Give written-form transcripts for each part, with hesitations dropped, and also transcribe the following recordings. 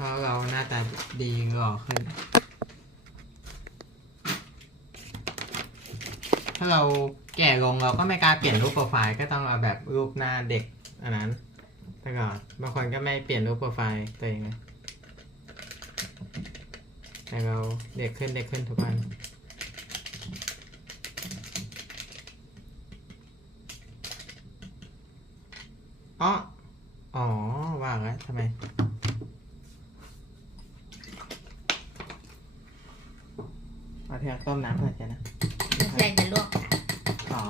เพราะเราหน้าตาดีหล่อขึ้นถ้าเราแก่ลงเราก็ไม่กล้าเปลี่ยนรูปโปรไฟล์ก็ต้องเอาแบบรูปหน้าเด็กอันนั้นแต่ก่อนบางคนก็ไม่เปลี่ยนรูปโปรไฟล์ตัวเองแต่เราเด็กขึ้นทุกวันอ๋อว่าแล้วทำไมเอาเทียนต้มน้ำเพื่อนกันนะไม่ใช่จะลวกอ๋อ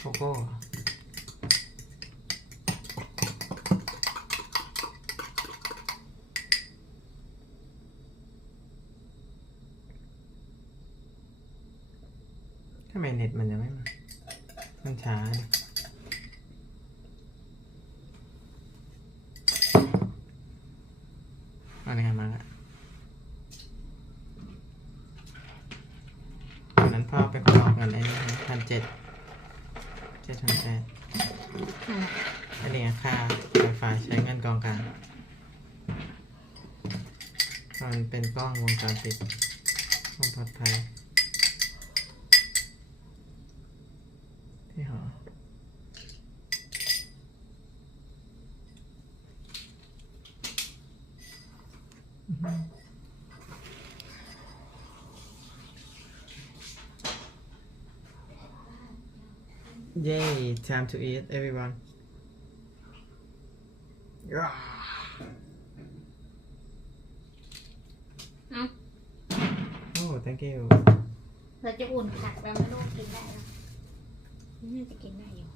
โกโก้ทำไมเน็ตมันจะไม่มามันช้าอันนี้มาแล้วตอนนั้นพ่อไปขอเงินไอ้นี่1,700อันนี้ค่า Wi-Fi ใช้เงินกองกลางมันเป็นกล้องวงจรปิดความปลอดภัยที่หอYay, time to eat, everyone. Oh, thank you. เราจะอุ่นผักเราไม่รู้กินได้หรอน่าจะกินได้อยู่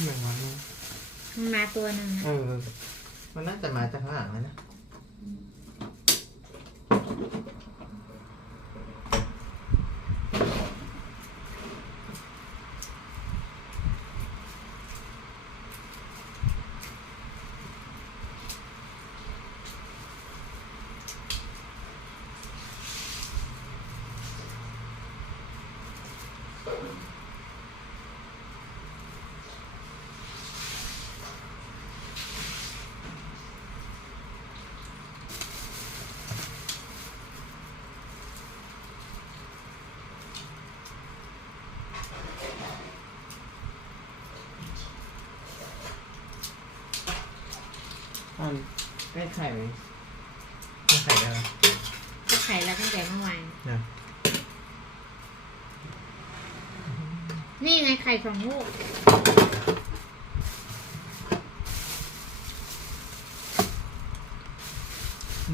เหมือนว่ามันมาตัวหนึ่งนะมันน่าจะมาจากข้างหลังแล้วนะไม่ไข่ไม่ไข่ได้หรอก็ไข่แล้วตั้งแต่เมื่อวานนี่ไงไข่2 ลูก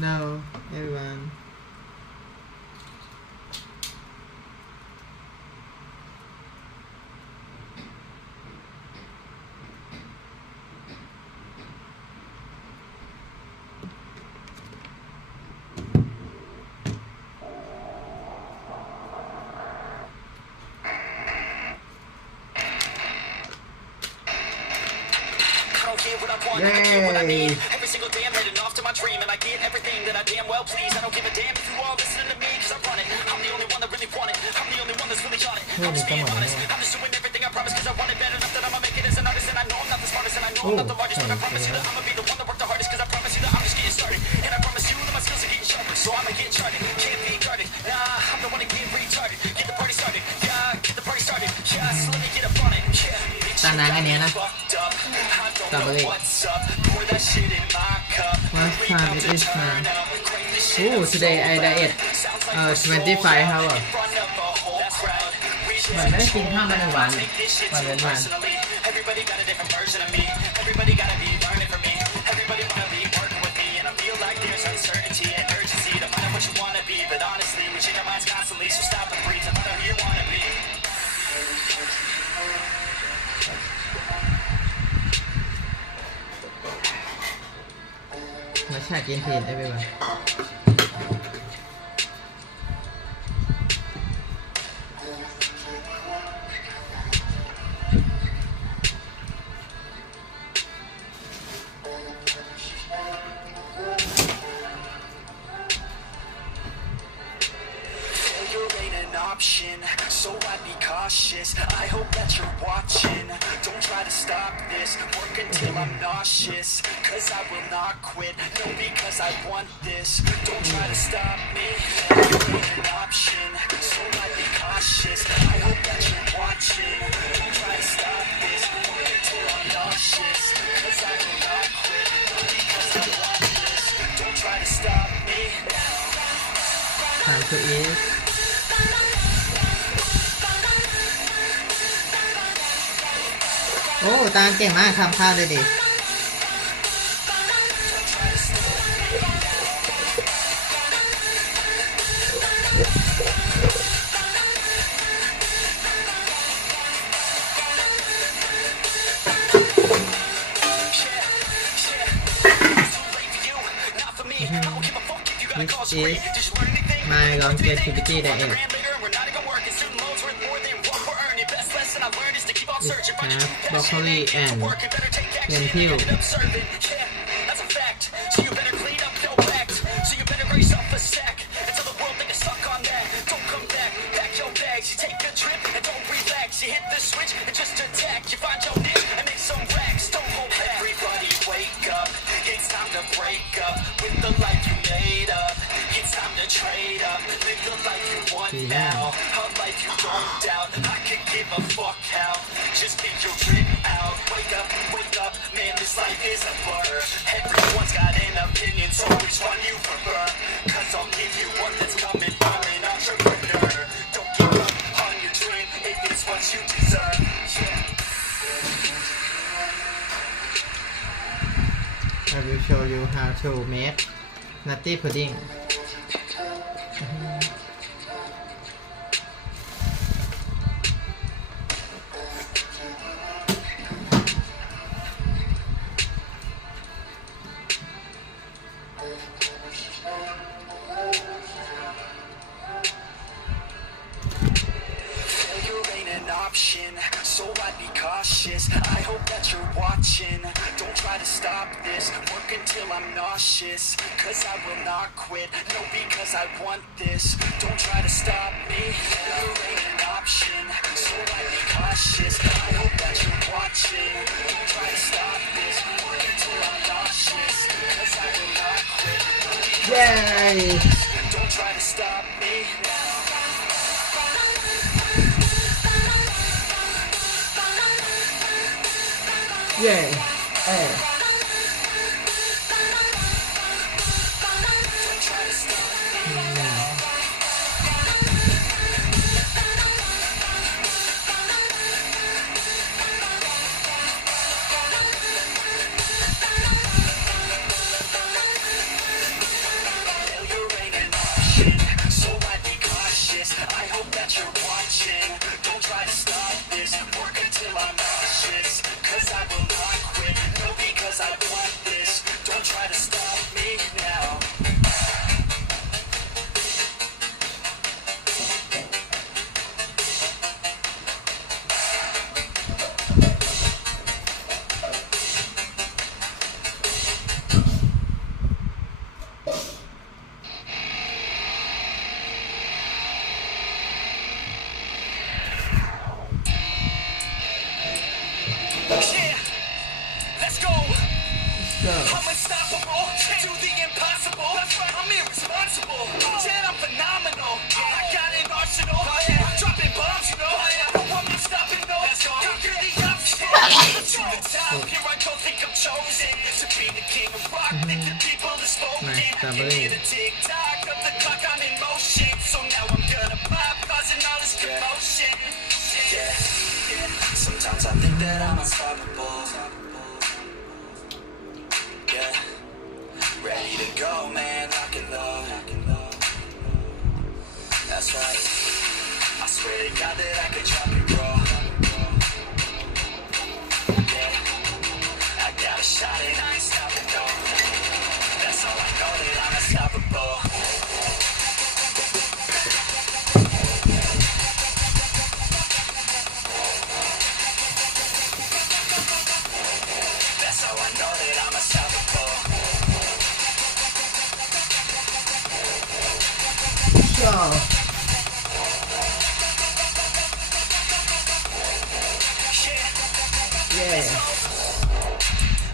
No, everyone. Yay! Every single day I'm heading off to my dream and I get everything that I damn well please. I don't give a damn if you all listening to me cause I run it. I'm the only one that really want it. I'm the only one that's really on it. I'm just being honest. I'm just doing everything I promise cause I want it bad enough that I'ma make it as an artist. And I know I'm not the smartest and I know I'm not the largest, but I promise you that I'ma be the one that worked the hardest cause I promise you that I'm just getting started. And I promise you that my skills are getting sharper, so I'ma get charted. Can't be guarded. Nah, I'm the one to get retarded. Get the party started. Yeah, get the party started. Yeah, so let me get up on it. Yeah. ตอนนั้น างอันเนี้ยนะสตรอเบอรี่ What time it is now Oh today I diet 25 hour เหมือนไม่ได้กินข้าวมา1 วันวันเว้นวัน Everybody got a different version of me. Everybody gotta be learning from me. Everybody wanna be working with me, and I feel like there's uncertainty and urgency to find out what you wanna be. But honestly, we change our minds constantly, so stop and breathe and find out who you wanna be. มาชากินเทนได้ไหมวะ So I'd be cautious. I hope that you're watching. Don't try to stop this. Work until I'm nauseous. Cause I will not quit. No, because I want this. Don't try to stop me. You ain't an option. So I'd be cautious. I hope that you're watching. Don't try to stop this. Work until I'm nauseous. Cause I will not quit. No, because I want this. Don't try to stop me. Time to eat โอ้ตาลเก่งมากทำข้าวเลยดิThis is my longevity diet It has broccoli and lentil You hit the switch and just attack. You find your niche and make some racks. Don't hold back. Everybody wake up. It's time to break up with the life you made up. It's time to trade up. Live the life you want now. A life you don't doubt. I could give a fuck how. Just be your drip out. Wake up, man, this life is a blur. Everyone's got an opinion, so which one you prefer? Cause I'll give you one that's coming from an entrepreneur. Don't give up on your dream if it's what you deserve. I will show you how to make nutty pudding So I'd be cautious. I hope that you're watching. Don't try to stop this. Work until I'm nauseous. Cause I will not quit. No, because I want this. Don't try to stop me. You ain't an option. So I'd be cautious. I hope that you're watching. Don't try to stop this. Work until I'm nauseous. Cause I will not quit. No, Yay! Don't try to stop me. Yay! Hey! I hope that you're watching. Don't try to stop this. Work until I'm nauseous. Cause I will not quit. No, because I want this. Don't try to stop me now. I'm unstoppable, do the impossible. I'm irresponsible, yet I'm phenomenal. I got an arsenal, dropping bombs, you know. I want me stopping those, conquer the obstacle. top, here I go, think I'm chosen to be the king of rock, think the people have spoken. I can hear the tick tock of the clock, I'm in motion. So now I'm gonna pop, causing all this commotion. Yeah. Sometimes I think that I'm unstoppable. Yeah. Ready to go, man, lock and load. That's right. I swear to God that I could drop it raw. Yeah. I got a shot and I ain't stopping, no. That's how I know that I'm unstoppable. That's how I know that I'm unstoppable. Yeah.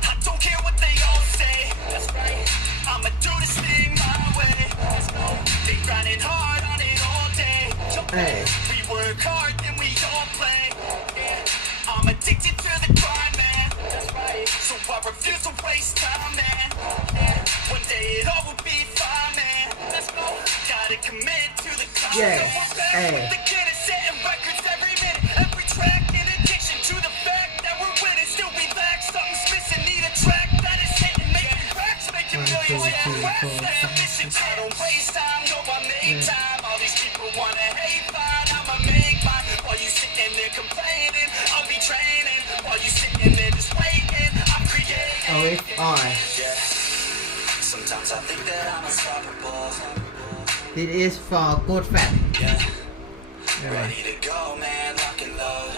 I don't care what they all say. That's right. I'ma do this thing my way. Let's go. They grinding hard on it all day. Hey. We work hard, then we all play. Yeah. I'm addicted to the grind, man. That's right. So I refuse to waste time, man. Yeah. One day it all will be fine, man. Let's go. Gotta commit to the climb. Yeah. So we're back Hey. with the kid is setting records every minute, every track. In addition to the fact that we're winning, still we lack something's missing. Need a track that is hitting, making cracks, making millions. I don't waste time, no, I make time. All these people wanna hate, fine, I'ma make mine. While you sitting there complaining, I'll be training. While you sitting there just waiting, I'm creating. OFI. Yeah. Sometimes I think that I'm unstoppable. This is for good fat. Yeah. Alright. Ready to go, man, lock and load.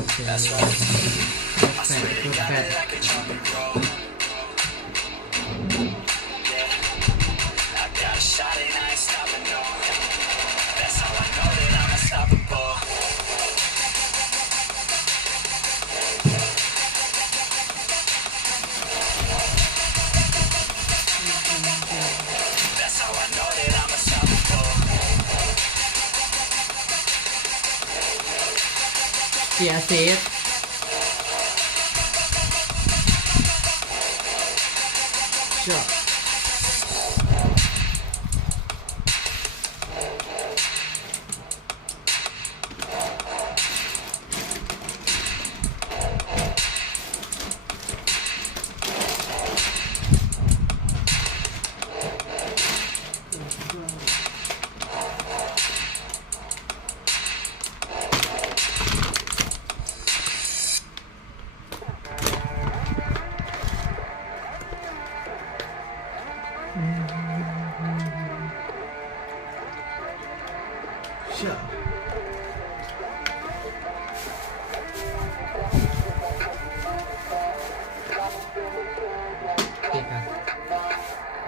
Okay. That's right. Good I fat, swear to good God fat. that I could jump and roll. Yeah. I got a shot and I ain't stopping, no. That's how I know that I'm unstoppable. That's how I know that I'm unstoppable. Chia seed. Sure. Sure. Tiếp à?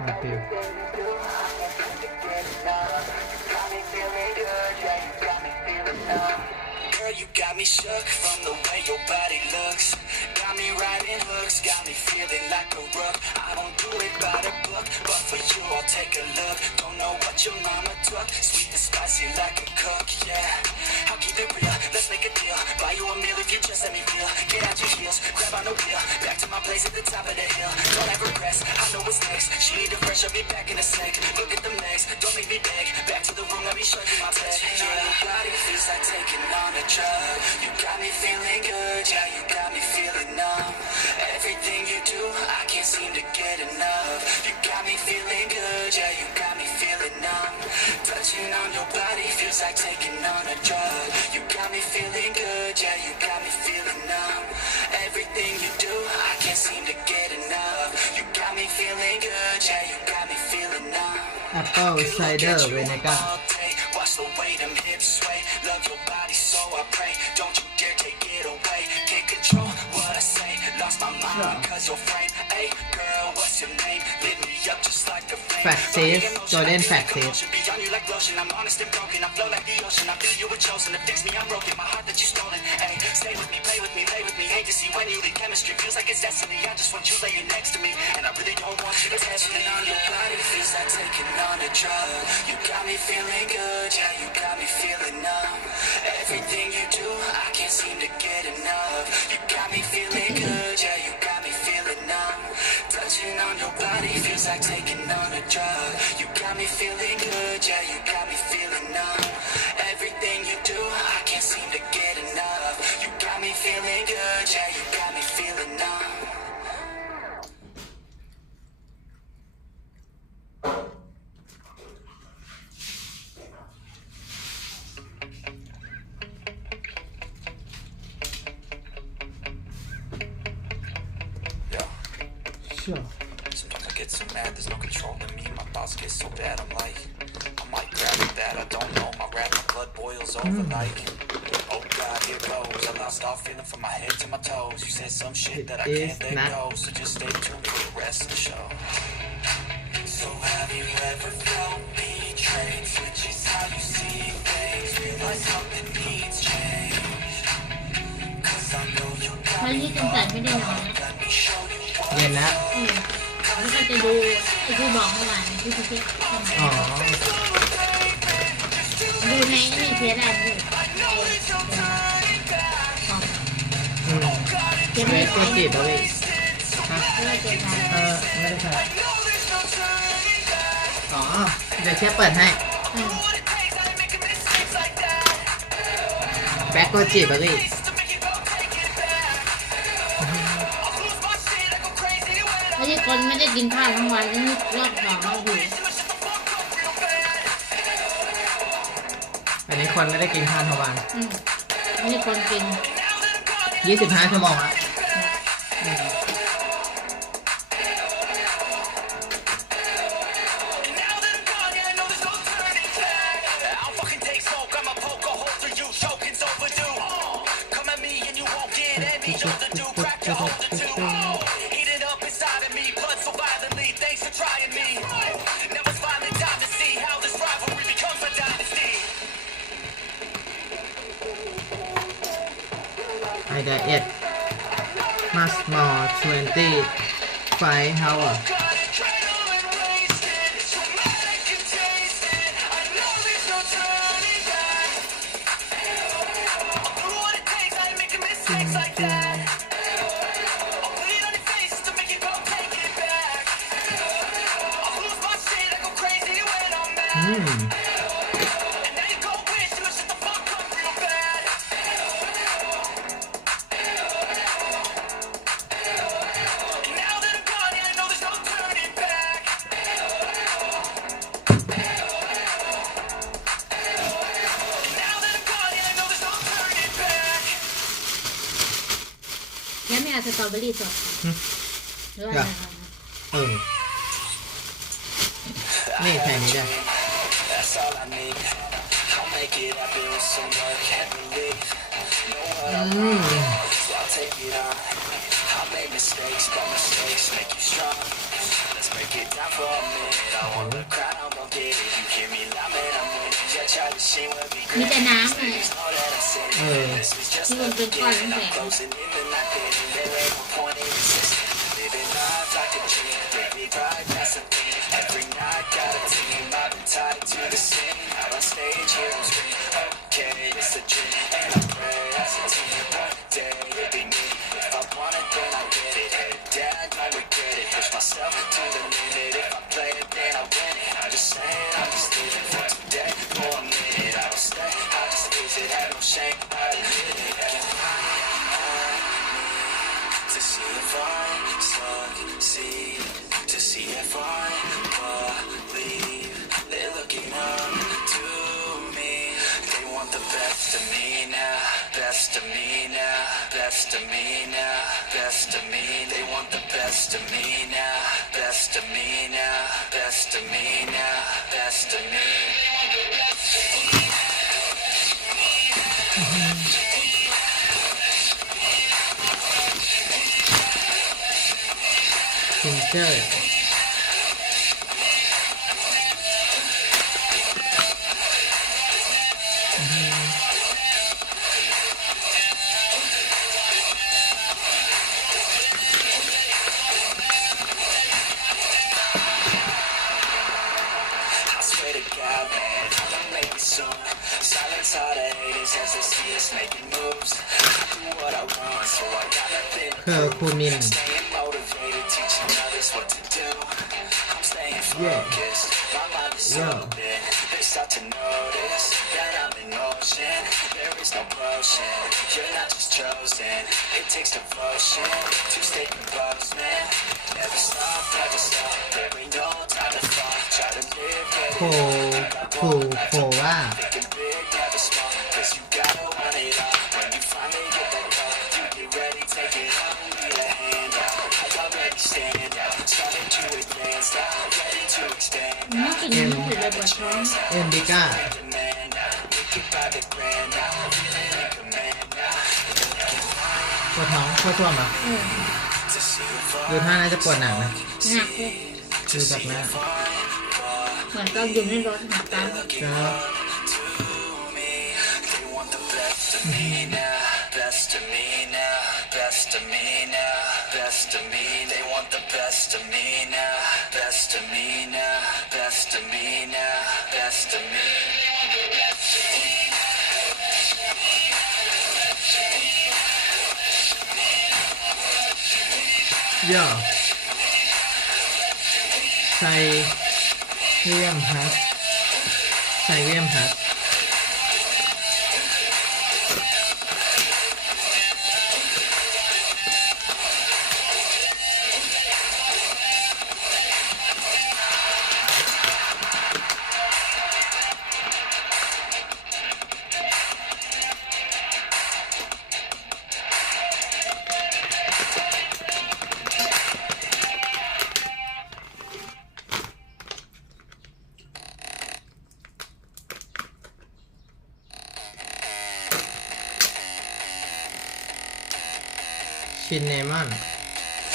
Một tiêu. Girl, you got me shook from the way your body looks. Got me riding hooks, got me feeling like a rook. I don't do it by the book, but for you I'll take a look. Don't know what your mama took, sweet and spicy like a cook, yeah. I'll keep it real, let's make a deal. Buy you a meal if you just let me feel. Get out your heels, grab on the wheel. Back to my place at the top of the hill. Don't have regrets, I know what's next. She need to fresh, I'll be back in a sec. Look at the legs, don't make me beg. Back to the room, let me show you my bed. Yeah, your body feels like taking on a drug. You got me feeling good, yeah, you got me feeling numb. Everything you do, I can't seem to get enough. You got me feeling good, yeah, you got me feeling numb. Touching on your body feels like taking on a drug. You got me feeling good, yeah, you got me feeling numb. Everything you do, I can't seem to get enough. You got me feeling good, yeah, you got me feeling numb. Apple cider vinegar. Watch the way them hips sway. Love your body, so I pray. Don't you dare take it away. Can't control what I say. Lost my mind cause your frame. Hey girl, what's your name? Lit me up just like the flame. Fat sis, Jordan fat sis. Beyond you like lotion. I'm honest and broken. I flow like the ocean. I feel you were chosen to fix me. I'm broken. My heart that you stolen. Hey, stay with me, play with me, lay with me. Hate to see when you leave, chemistry feels like it's destiny. I just want you laying next to me, and I really don't want you to test me. On your body feels like taking on a drug. You got me feeling good, yeah, you got me feeling numb. Everything you do, I can't seem to get enough. You got me feeling good, yeah, you got me feeling numb. Touching on your body feels like taking on a drug. You got me feeling good, yeah, you got me feeling numb. Everything you do, I can't seem to get enough. You got me feeling good, yeah, you got me feeling numb. Sure. Sometimes I get so mad, there's no control in me. My thoughts get so bad, I might grab at that. I don't know, my rap, my blood boils over like. Oh God, here goes. I lost all feeling from my head to my toes. You said some shit that I can't let go, so just stay tuned for the rest of the show. So have you ever felt betrayed? Switches how you see things. Realize something needs change. Cause I know you วัน got นี้สงสัยไม่ได้นอนนะ let me show you เย็นแล้ว แล้วก็จะดูไอ้ที่บอกเมื่อวานที่พี่คิด อ๋อ ดูในนี่เสียดายอยู่ของ อืม เก็บ เว ไม่ ท ไว้ ก็จีบแล้วพี่ฮะ เพื่อเก็บไว้ ไม่ได้ใช่อ๋อ เดี๋ยวเชฟเปิดให้ แบ็คก็จีบแล้วพี่ ไม่ใช่คนไม่ได้กินข้าวทั้งวันแล้วนี่รอบสองแล้วอยู่ อันนี้คนไม่ได้กินข้าวทั้งวัน ไม่ใช่คนกิน 25 ชั่วโมงละ I'll fucking take smoke, I'ma poke a hole through you, choking's overdue. Come at me and you won't get any shoulder do, crack your holder too. Heating up inside of me, blood so violently, thanks for trying me. Now it's finally time to see how this rivalry becomes a dynasty. I got it much more 25 hours Adrenaline racing, so mad I can taste it. I know there's no turning back. I'll do what it takes, I ain't making mistakes like that. I'll bleed on your face to make you go take it back. I'll lose my shit, I go crazy when I'm mad. อืม And now you go wish you shut the fuck up real bad. And now that I'm gone, yeah, I know there's no turning back. แล้วไม่เอาสตรอเบอรี่สดหรือว่าอะไรคะ เออ นี่ใส่นี้ด้วย That's all I need. I'll make it happen with some work and belief. Know what I'm wrong, so I'll take it on. I'll make mistakes, but mistakes make you strong. Let's break it down for a minute. I want the crowd, I won't get it. You hear me loud, man, I'm winning. Yeah, try to see what we มี great. แต่น้ำเลย Know that I'm sinning. เออ This is just ที่มัน the เป็นก้อน beginning. น้ำ I'm แข็ง closing in the night, getting there ain't no point in resisting. Living life like a dream, take me right past the thing. Every night got a team, I've been tied to the scene. Out on stage, here I'm screaming. Okay, it's a dream, and I pray as a team. One day it'll be me. If I want it, then I get it. Head down, might regret it. Push myself to the limit. If I play it, then I win it. I'm just saying, I'm just living for today, for a minute. I don't stay, I just lose it. Have no shame, I admit it. To see if I succeed, to see if I believe they're looking up to me. They want the best of me now, best of me now, best of me now, best of me. They want the best of me now, best of me now, best of me now, best of me. ซิงเกอร์ เคอร์คูมิน Staying motivated, teaching others what to do. I'm staying focused, my mind is open. They start to notice that I'm in motion. There is no potion, you're not just chosen. It takes devotion to stay composed, man. Never stop, there ain't no time to fall. Try to live โคโคว่า thinking big, never small. Cause you gotta want it all. When you finally get that call, you get ready, take it up, need a hand out. I already stand out, starting to advance now, ready to expand น้องกินนี่ถือเลยปวดท้อง เอ็มบิก้า demand now. Make it by the grand now, feeling in command now. ปวดท้องปวดท่วมเหรอ To see if ดูท่าน่าจะปวดหนักนะ หนักเลย ดูจากหน้า เหมือนเราอยู่ในรถหักตาม ครับ me, they want the best of me now, best of me now, best of me now, best of me. They want the best of me now, best of me now, best of me now, best of me. ย่อไซเวียมฮัสไซเวียมฮัส ชินเนมอน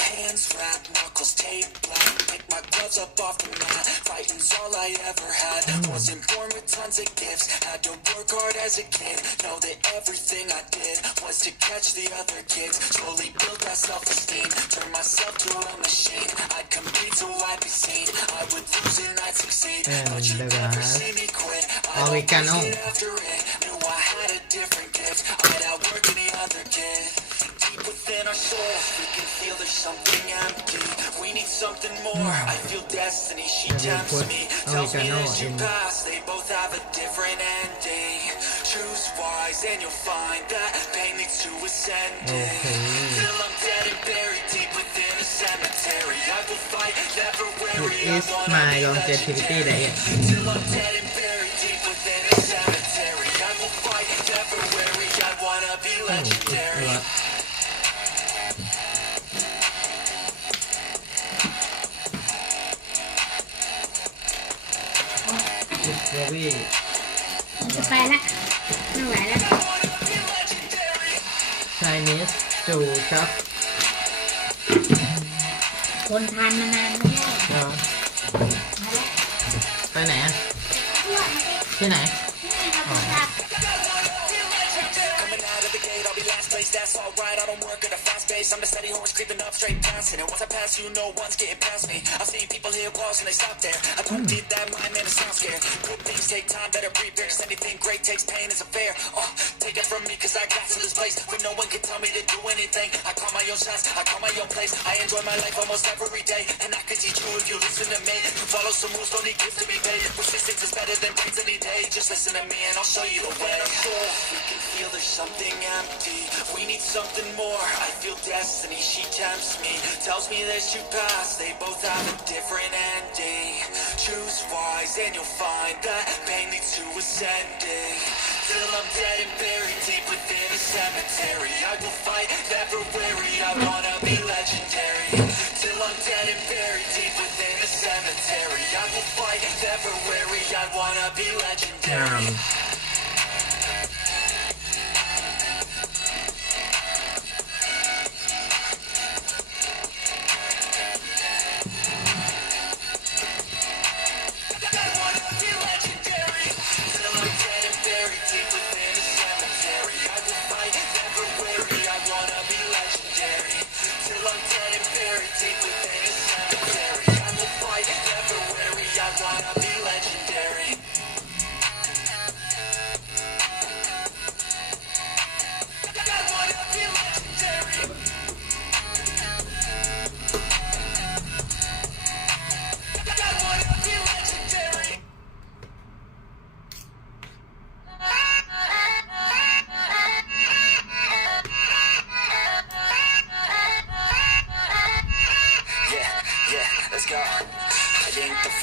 Hands wrapped, knuckles taped black. Pick my gloves up off the mat. Fighting's all I ever had. Wasn't born with tons of gifts. Had to work hard as a kid. Know that everything I did was to catch the other kids. Slowly built that self-esteem. Turned myself to a machine. I'd compete so I'd be seen. I would lose and I'd succeed. But you never see me quit. I'd always get after it. Knew I had a different gift. I'd outwork any other kid. Deep within our souls, we can feel there's something empty. We need something more. I feel destiny, she tempts me. Tells me there's your past, they both have a different ending. Choose wise and you'll find that pain leads to ascending. Till I'm dead and buried deep within a cemetery. I will fight, never weary. It is my longevity diet. Till I'm dead and buried deep within a cemetery. I will fight, never weary. I wanna be legendary. เบอร์รี่ จะไปละไม่ไหวแล้ว ไชนีสจูครับ คนทานมานานไม่ได้ เดี๋ยว มาแล้ว ไปไหนอะ ทั่วมาสิ ที่ไหน นี่เราต้องรับ Coming out of the gate, I'll be last place, that's alright. I don't work at a fast pace. I'm a steady horse creeping up straight past it. And once I pass you, no one's getting past me. I've seen people hit walls and they stop there. I don't need that mind, man, it sounds scared. Good things take time, better prepare. Cause anything great takes pain, it's a fair. Take it from me, cause I got to this place where no one can tell me to do anything. I call my own shots, I call my own place. I enjoy my life almost every day. And I could teach you if you listen to me. You follow some rules, don't need gifts to be paid. Persistence is better than brains any day. Just listen to me and I'll show you the way. We can feel there's something empty. We need something more. I feel destiny, she tempts me. Tells me there's two paths, they both have a different ending. Choose wise and you'll find that pain leads to ascending. Till I'm dead and buried deep within a cemetery. I will fight, never weary. I wanna be legendary. Till I'm dead and buried deep within a cemetery. I will fight, never weary. I wanna be legendary.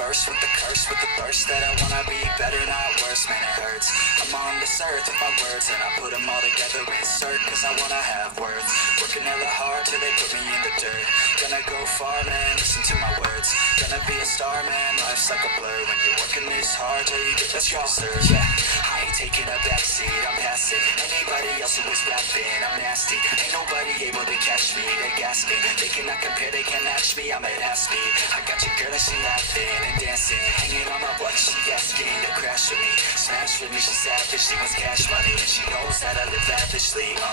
verse with the curse, with the thirst that I wanna be better, not worse, man, it hurts. I'm on this earth with my words, and I put them all together, insert, cause I wanna have worth. Working hella hard till they put me in the dirt. Gonna go far, man, listen to my words. Gonna be a star, man, life's like a blur. When you're working this hard till you get what you deserve. Yeah, I ain't taking a backseat, I'm passing. Anybody else who is rapping, I'm nasty. Ain't nobody able to catch me, they gasping. They cannot compare, they can't match me, I'm at half speed. I got your girl and she laughing and dancing, hanging on my butt, she asking to crash with me. Smash with me, she savage, she wants cash money, and she knows that I live lavishly. I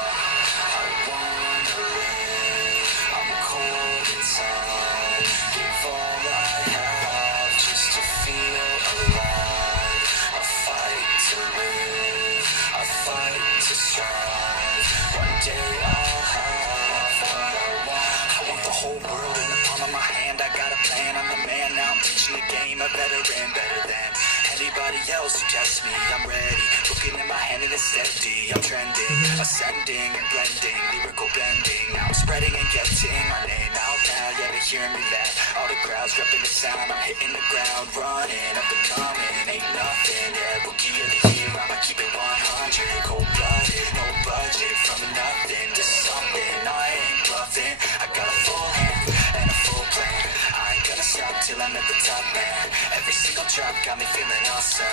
wanna live, I'm cold inside. Give all I have just to feel alive. I fight to live, I fight to strive. One day I'll have what I want. I want the whole world in the palm of my hand. I got a plan, I'm the man, now I'm teaching the game. A veteran, better than anybody else who tests me. I'm ready, looking in my hand and it's steady. I'm trending, ascending and blending, lyrical bending. Now I'm spreading and getting my name out now. Yeah, they're hearing me that all the crowds repping the sound. I'm hitting the ground, running, up and coming, ain't nothing. Yeah, rookie of the year, I'ma keep it 100. Cold-blooded, no budget, from nothing to something. I ain't bluffing, I got a full hand and a full plan. I ain't gonna stop till I'm at the top, man. Every single drop got me feeling awesome.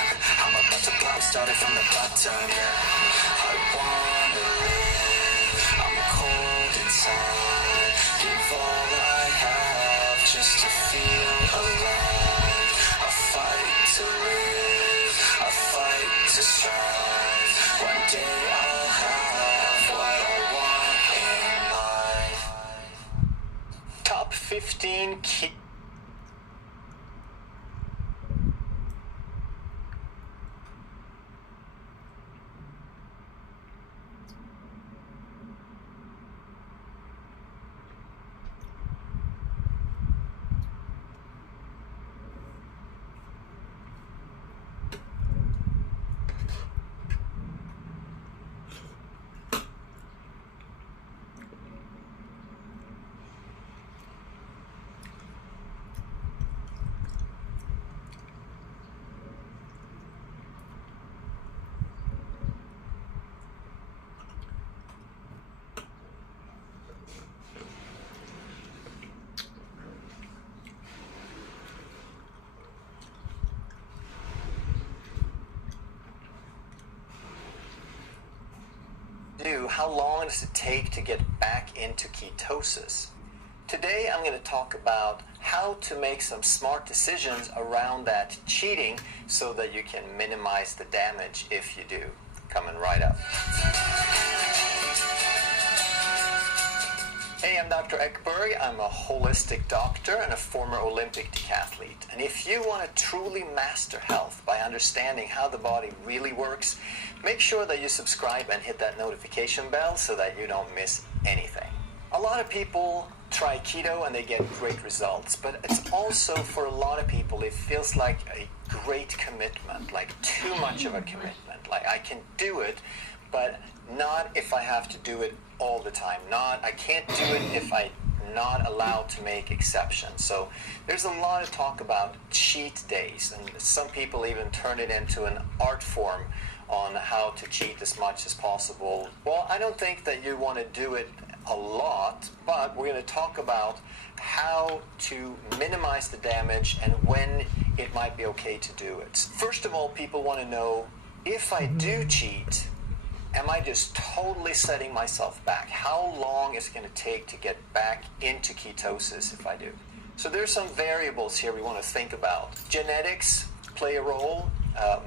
I'm about to pop, started from the bottom, yeah. I wanna live, I'm cold inside. Give all I have just to feel alive. I fight to live, I fight to strive. One day I'll have what I want in life. Top 15 key. How long does it take to get back into ketosis? Today I'm going to talk about how to make some smart decisions around that cheating so that you can minimize the damage if you do. Coming right up. Hey, I'm Dr. Ekberg. I'm a holistic doctor and a former Olympic decathlete. And if you want to truly master health by understanding how the body really works, make sure that you subscribe and hit that notification bell so that you don't miss anything. A lot of people try keto and they get great results, but it's also for a lot of people it feels like a great commitment, like too much of a commitment. Like I can do it, but not if I have to do it all the time. I can't do it if I'm not allowed to make exceptions. So there's a lot of talk about cheat days, and some people even turn it into an art form on how to cheat as much as possible. Well, I don't think that you want to do it a lot, but we're going to talk about how to minimize the damage and when it might be okay to do it. First of all, people want to know, if I do cheat, am I just totally setting myself back? How long is it going to take to get back into ketosis if I do? So there's some variables here we want to think about. Genetics play a role.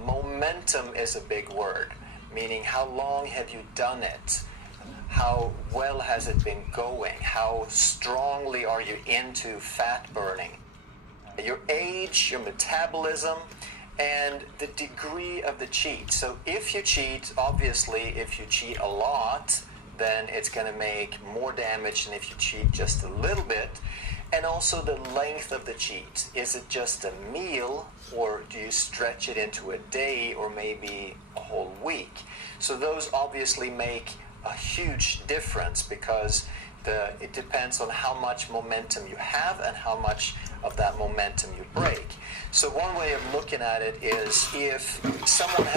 Momentum is a big word, meaning how long have you done it? How well has it been going? How strongly are you into fat burning? Your age, your metabolism, and the degree of the cheat. So if you cheat, obviously, if you cheat a lot, then it's going to make more damage than if you cheat just a little bit. And also the length of the cheat. Is it just a meal, or do you stretch it into a day or maybe a whole week? So those obviously make a huge difference, because It depends on how much momentum you have and how much of that momentum you break. So one way of looking at it is if someone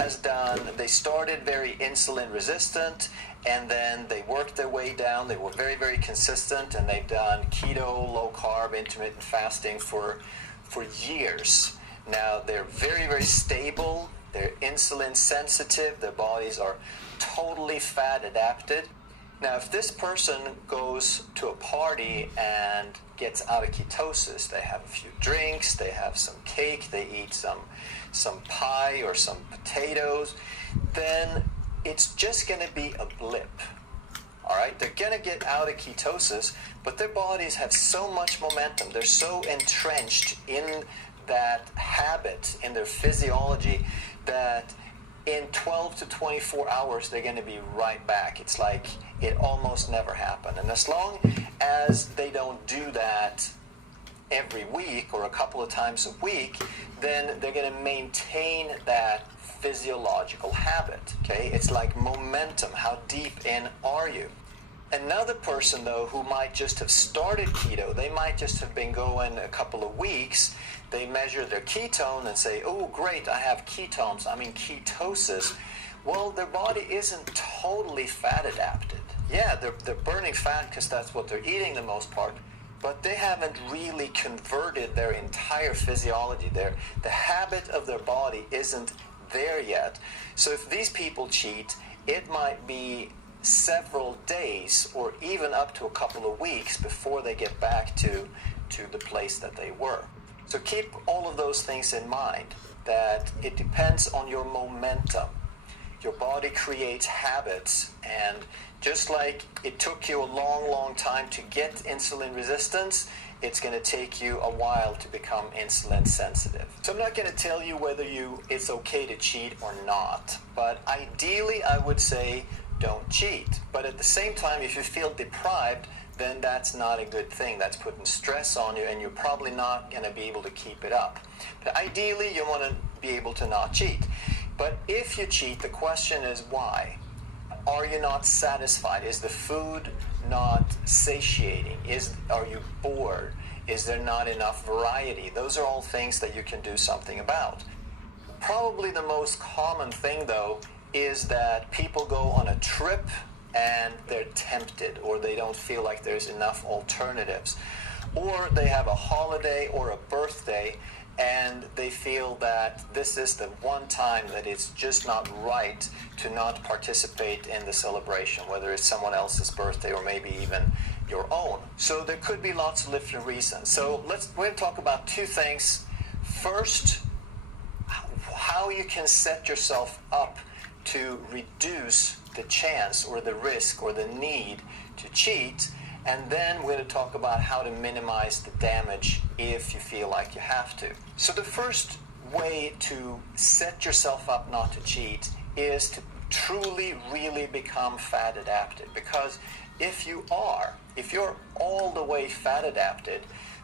they started very insulin resistant, and then they worked their way down, they were very, very consistent, and they've done keto, low carb, intermittent fasting for years. Now they're very, very stable, they're insulin sensitive, their bodies are totally fat adapted. Now, if this person goes to a party and gets out of ketosis, they have a few drinks, they have some cake, they eat some pie or some potatoes, then it's just going to be a blip. All right, they're going to get out of ketosis, but their bodies have so much momentum, they're so entrenched in that habit, in their physiology, that in 12 to 24 hours, they're going to be right back. It's like it almost never happened. And as long as they don't do that every week or a couple of times a week, then they're going to maintain that physiological habit. Okay, it's like momentum. How deep in are you? Another person, though, who might just have started keto, they might just have been going a couple of weeks. They measure their ketone and say, oh, great, I have ketones, I'm in ketosis. Well, their body isn't totally fat adapted. Yeah, they're burning fat because that's what they're eating the most part, but they haven't really converted their entire physiology there. The habit of their body isn't there yet. So if these people cheat, it might be several days or even up to a couple of weeks before they get back to the place that they were. So keep all of those things in mind, that it depends on your momentum. Your body creates habits, and just like it took you a long, long time to get insulin resistance, it's going to take you a while to become insulin sensitive. So I'm not going to tell you whether it's okay to cheat or not, but ideally I would say don't cheat. But at the same time, if you feel deprived, then that's not a good thing. That's putting stress on you, and you're probably not going to be able to keep it up. But ideally, you want to be able to not cheat. But if you cheat, the question is why? Are you not satisfied? Is the food not satiating? Are you bored? Is there not enough variety? Those are all things that you can do something about. Probably the most common thing, though, is that people go on a trip and they're tempted, or they don't feel like there's enough alternatives, or they have a holiday or a birthday and they feel that this is the one time that it's just not right to not participate in the celebration, whether it's someone else's birthday or maybe even your own. So there could be lots of different reasons. So we're going to talk about two things. First, how you can set yourself up to reduce the chance or the risk or the need to cheat, and then we're going to talk about how to minimize the damage if you feel like you have to. So the first way to set yourself up not to cheat is to truly really become fat adapted, because if you're all the way fat adapted,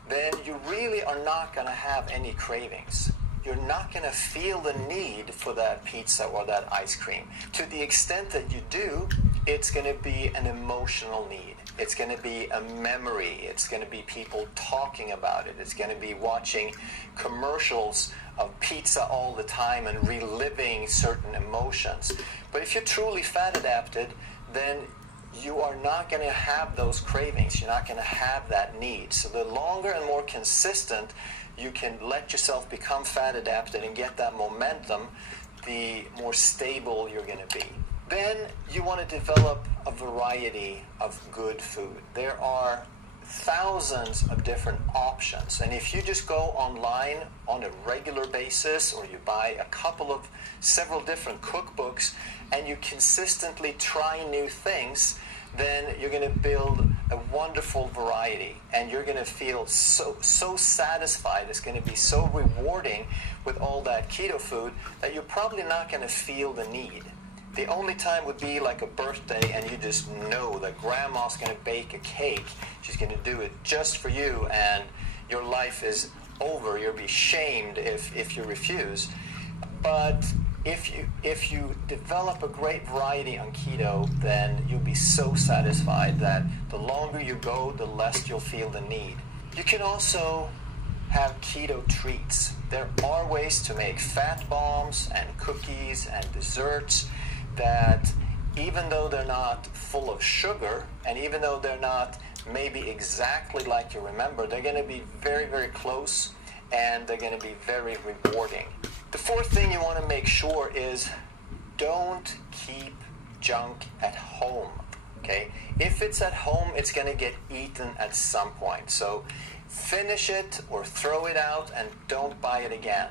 then you really are not going to have any cravings. You're not going to feel the need for that pizza or that ice cream. To the extent that you do, it's going to be an emotional need. It's going to be a memory. It's going to be people talking about it. It's going to be watching commercials of pizza all the time and reliving certain emotions. But if you're truly fat adapted, then you are not going to have those cravings. You're not going to have that need. So the longer and more consistent you can let yourself become fat adapted and get that momentum, the more stable you're going to be. Then you want to develop a variety of good food. There are thousands of different options, and if you just go online on a regular basis, or you buy several different cookbooks and you consistently try new things, then you're going to build a wonderful variety, and you're going to feel so satisfied. It's going to be so rewarding with all that keto food that you're probably not going to feel the need. The only time would be like a birthday, and you just know that grandma's going to bake a cake. She's going to do it just for you, and your life is over. You'll be shamed if you refuse. But if you develop a great variety on keto, then you'll be so satisfied that the longer you go, the less you'll feel the need. You can also have keto treats. There are ways to make fat bombs and cookies and desserts that, even though they're not full of sugar, and even though they're not maybe exactly like you remember, they're going to be very, very close, and they're going to be very rewarding. The fourth thing you want to make sure is don't keep junk at home, okay? If it's at home, it's going to get eaten at some point. So finish it or throw it out and don't buy it again.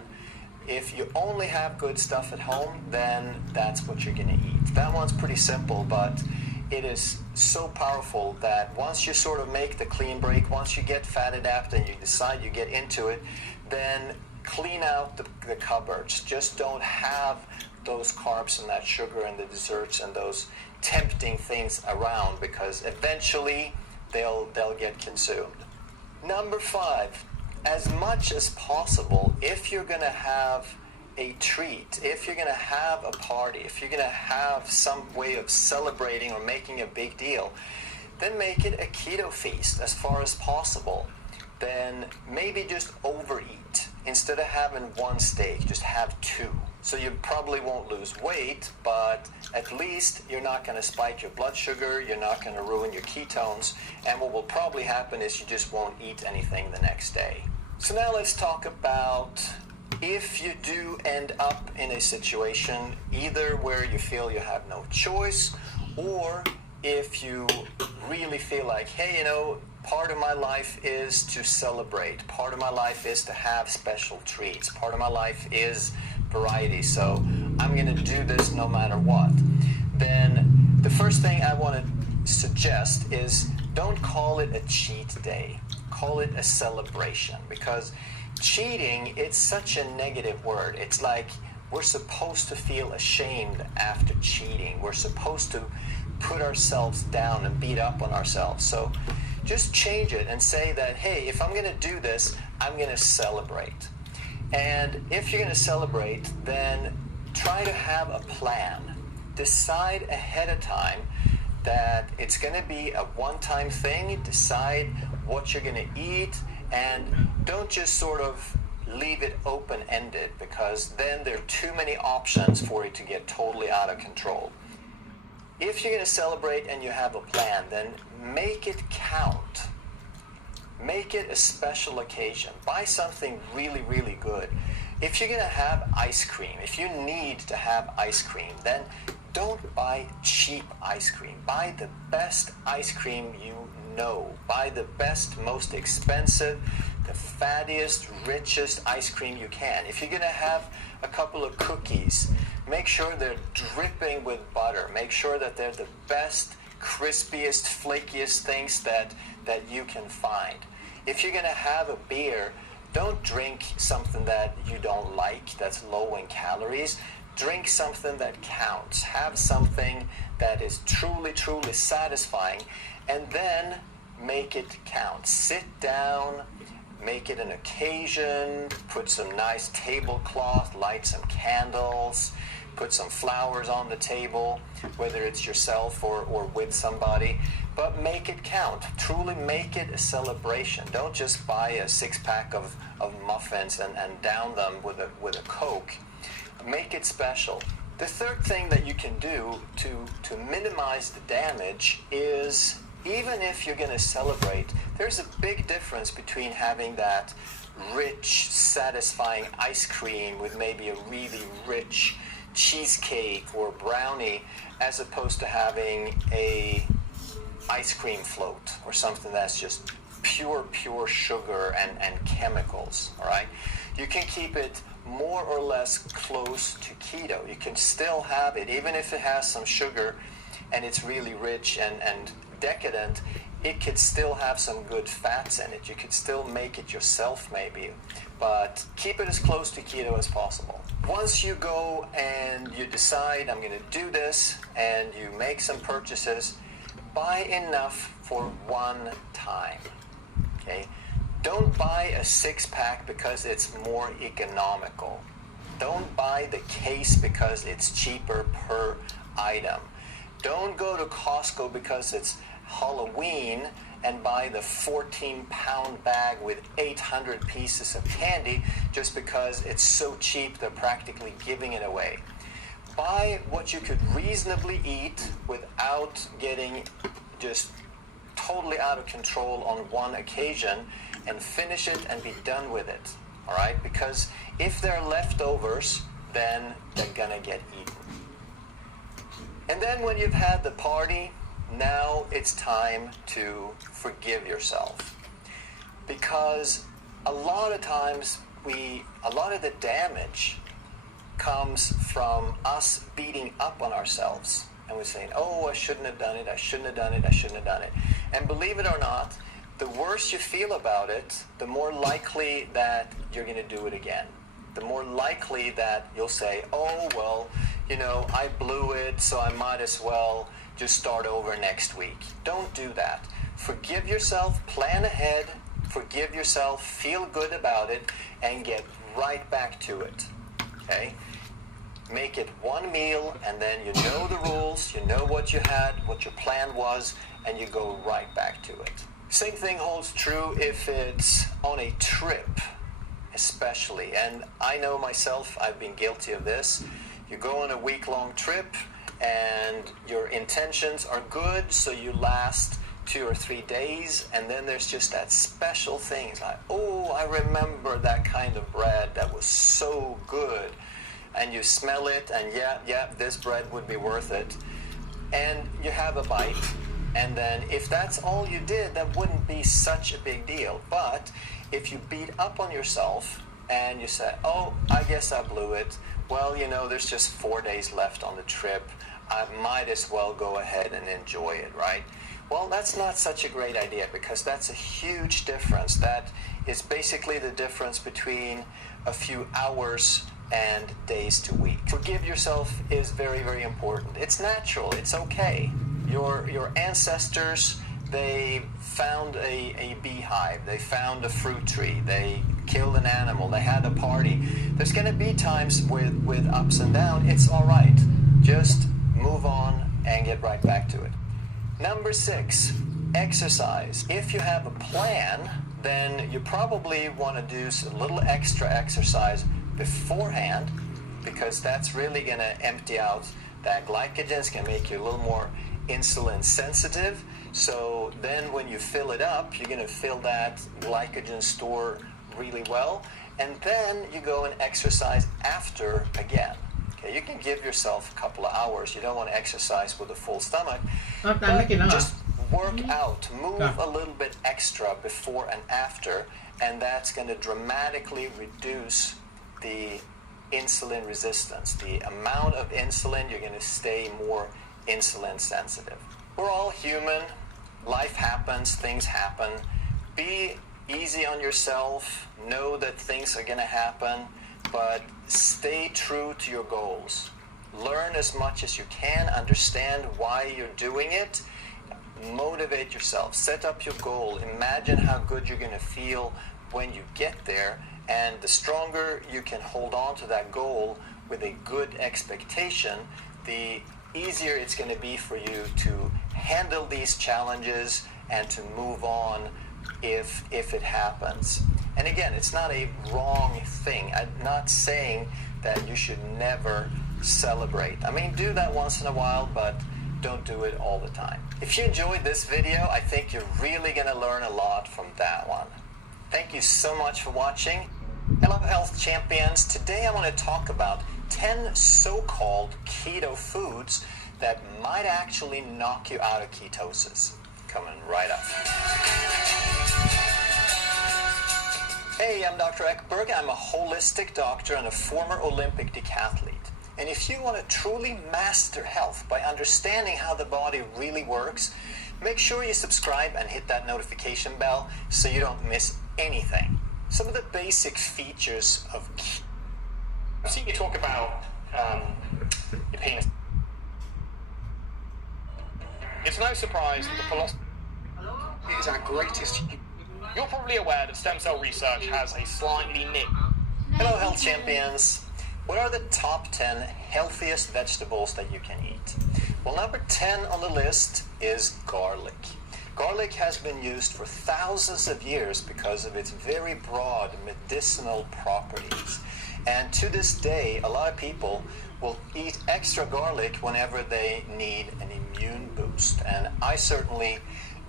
If you only have good stuff at home, then that's what you're going to eat. That one's pretty simple, but it is so powerful that once you sort of make the clean break, once you get fat adapted and you decide you get into it, then clean out the cupboards. Just don't have those carbs and that sugar and the desserts and those tempting things around, because eventually they'll get consumed. Number 5, as much as possible, if you're going to have a treat, if you're going to have a party, if you're going to have some way of celebrating or making a big deal, then make it a keto feast as far as possible. Then maybe just overeat. Instead of having one steak, just have 2. So you probably won't lose weight, but at least you're not going to spike your blood sugar, you're not going to ruin your ketones, and what will probably happen is you just won't eat anything the next day. So now let's talk about if you do end up in a situation either where you feel you have no choice, or if you really feel like, hey, you know, part of my life is to celebrate. Part of my life is to have special treats. Part of my life is variety. So I'm going to do this no matter what. Then the first thing I want to suggest is don't call it a cheat day. Call it a celebration, because cheating, it's such a negative word. It's like we're supposed to feel ashamed after cheating. We're supposed to put ourselves down and beat up on ourselves. So just change it and say that, hey, if I'm going to do this, I'm going to celebrate. And if you're going to celebrate, then try to have a plan. Decide ahead of time that it's going to be a one-time thing. Decide what you're going to eat, and don't just sort of leave it open-ended, because then there are too many options for it to get totally out of control. If you're going to celebrate and you have a plan, then make it count. Make it a special occasion. Buy something really, really good. If you're going to have ice cream, if you need to have ice cream, then don't buy cheap ice cream. Buy the best ice cream you know. Buy the best, most expensive, the fattiest, richest ice cream you can. If you're going to have a couple of cookies, make sure they're dripping with butter. Make sure that they're the best, crispiest, flakiest things that you can find. If you're going to have a beer, don't drink something that you don't like, that's low in calories. Drink something that counts. Have something that is truly, truly satisfying, and then make it count. Sit down, make it an occasion, put some nice tablecloth, light some candles, put some flowers on the table, whether it's yourself or with somebody, but make it count. Truly make it a celebration. Don't just buy a 6-pack of muffins and down them with a Coke. Make it special. The third thing that you can do to minimize the damage is, even if you're going to celebrate, there's a big difference between having that rich, satisfying ice cream with maybe a really rich cheesecake or brownie, as opposed to having a ice cream float or something that's just pure sugar and chemicals. All right, you can keep it more or less close to keto. You can still have it, even if it has some sugar and it's really rich and decadent, it could still have some good fats in it. You could still make it yourself maybe, but keep it as close to keto as possible. Once you go and you decide, I'm going to do this, and you make some purchases, buy enough for one time, okay? Don't buy a 6-pack because it's more economical. Don't buy the case because it's cheaper per item. Don't go to Costco because it's Halloween and buy the 14-pound bag with 800 pieces of candy just because it's so cheap they're practically giving it away. Buy what you could reasonably eat without getting just totally out of control on one occasion, and finish it and be done with it. All right? Because if they're leftovers, then they're gonna get eaten. And then when you've had the party, now it's time to forgive yourself. Because a lot of times a lot of the damage comes from us beating up on ourselves. And we're saying, oh, I shouldn't have done it, I shouldn't have done it, I shouldn't have done it. And believe it or not, the worse you feel about it, the more likely that you're going to do it again. The more likely that you'll say, oh, well, you know, I blew it, so I might as well just start over next week. Don't do that. Forgive yourself, plan ahead, forgive yourself, feel good about it, and get right back to it. Okay? Make it one meal, and then you know the rules, you know what you had, what your plan was, and you go right back to it. Same thing holds true if it's on a trip, especially. And I know myself, I've been guilty of this. You go on a week-long trip, and your intentions are good, so you last 2 or 3 days, and then there's just that special things like, oh, I remember that kind of bread that was so good. And you smell it, and yeah, this bread would be worth it. And you have a bite. And then if that's all you did, that wouldn't be such a big deal. But if you beat up on yourself and you say, oh, I guess I blew it. Well, you know, there's just 4 days left on the trip. I might as well go ahead and enjoy it, right? Well, that's not such a great idea, because that's a huge difference. That is basically the difference between a few hours and days to week. Forgive yourself is very, very important. It's natural. It's okay. Your ancestors, they found a beehive. They found a fruit tree. They killed an animal. They had a party. There's going to be times with ups and downs. It's all right. Just move on and get right back to it. Number 6, exercise. If you have a plan, then you probably want to do a little extra exercise beforehand, because that's really going to empty out that glycogen. It's going to make you a little more insulin sensitive. So then when you fill it up, you're going to fill that glycogen store really well. And then you go and exercise after again. Okay, you can give yourself a couple of hours. You don't want to exercise with a full stomach. But just work out, move a little bit extra before and after, and that's going to dramatically reduce the insulin resistance. The amount of insulin, you're going to stay more insulin sensitive. We're all human. Life happens, things happen. Be easy on yourself. Know that things are going to happen, but stay true to your goals. Learn as much as you can. Understand why you're doing it. Motivate yourself. Set up your goal. Imagine how good you're going to feel when you get there. And the stronger you can hold on to that goal with a good expectation, the easier it's going to be for you to handle these challenges and to move on if it happens. And again, it's not a wrong thing. I'm not saying that you should never celebrate. I mean, do that once in a while, but don't do it all the time. If you enjoyed this video, I think you're really going to learn a lot from that one. Thank you so much for watching. Hello, health champions. Today I want to talk about 10 so-called keto foods that might actually knock you out of ketosis. Coming right up. Hey, I'm Dr. Ekberg. I'm a holistic doctor and a former Olympic decathlete. And if you want to truly master health by understanding how the body really works, make sure you subscribe and hit that notification bell so you don't miss anything. Some of the basic features of keto. I've seen you talk about your penis. It's no surprise that the philosophy is our greatest. You're probably aware that stem cell research has a slightly niche. Hello, health champions. What are the top 10 healthiest vegetables that you can eat? Well, number 10 on the list is garlic. Garlic has been used for thousands of years because of its very broad medicinal properties. And to this day, a lot of people will eat extra garlic whenever they need an immune boost. And I certainly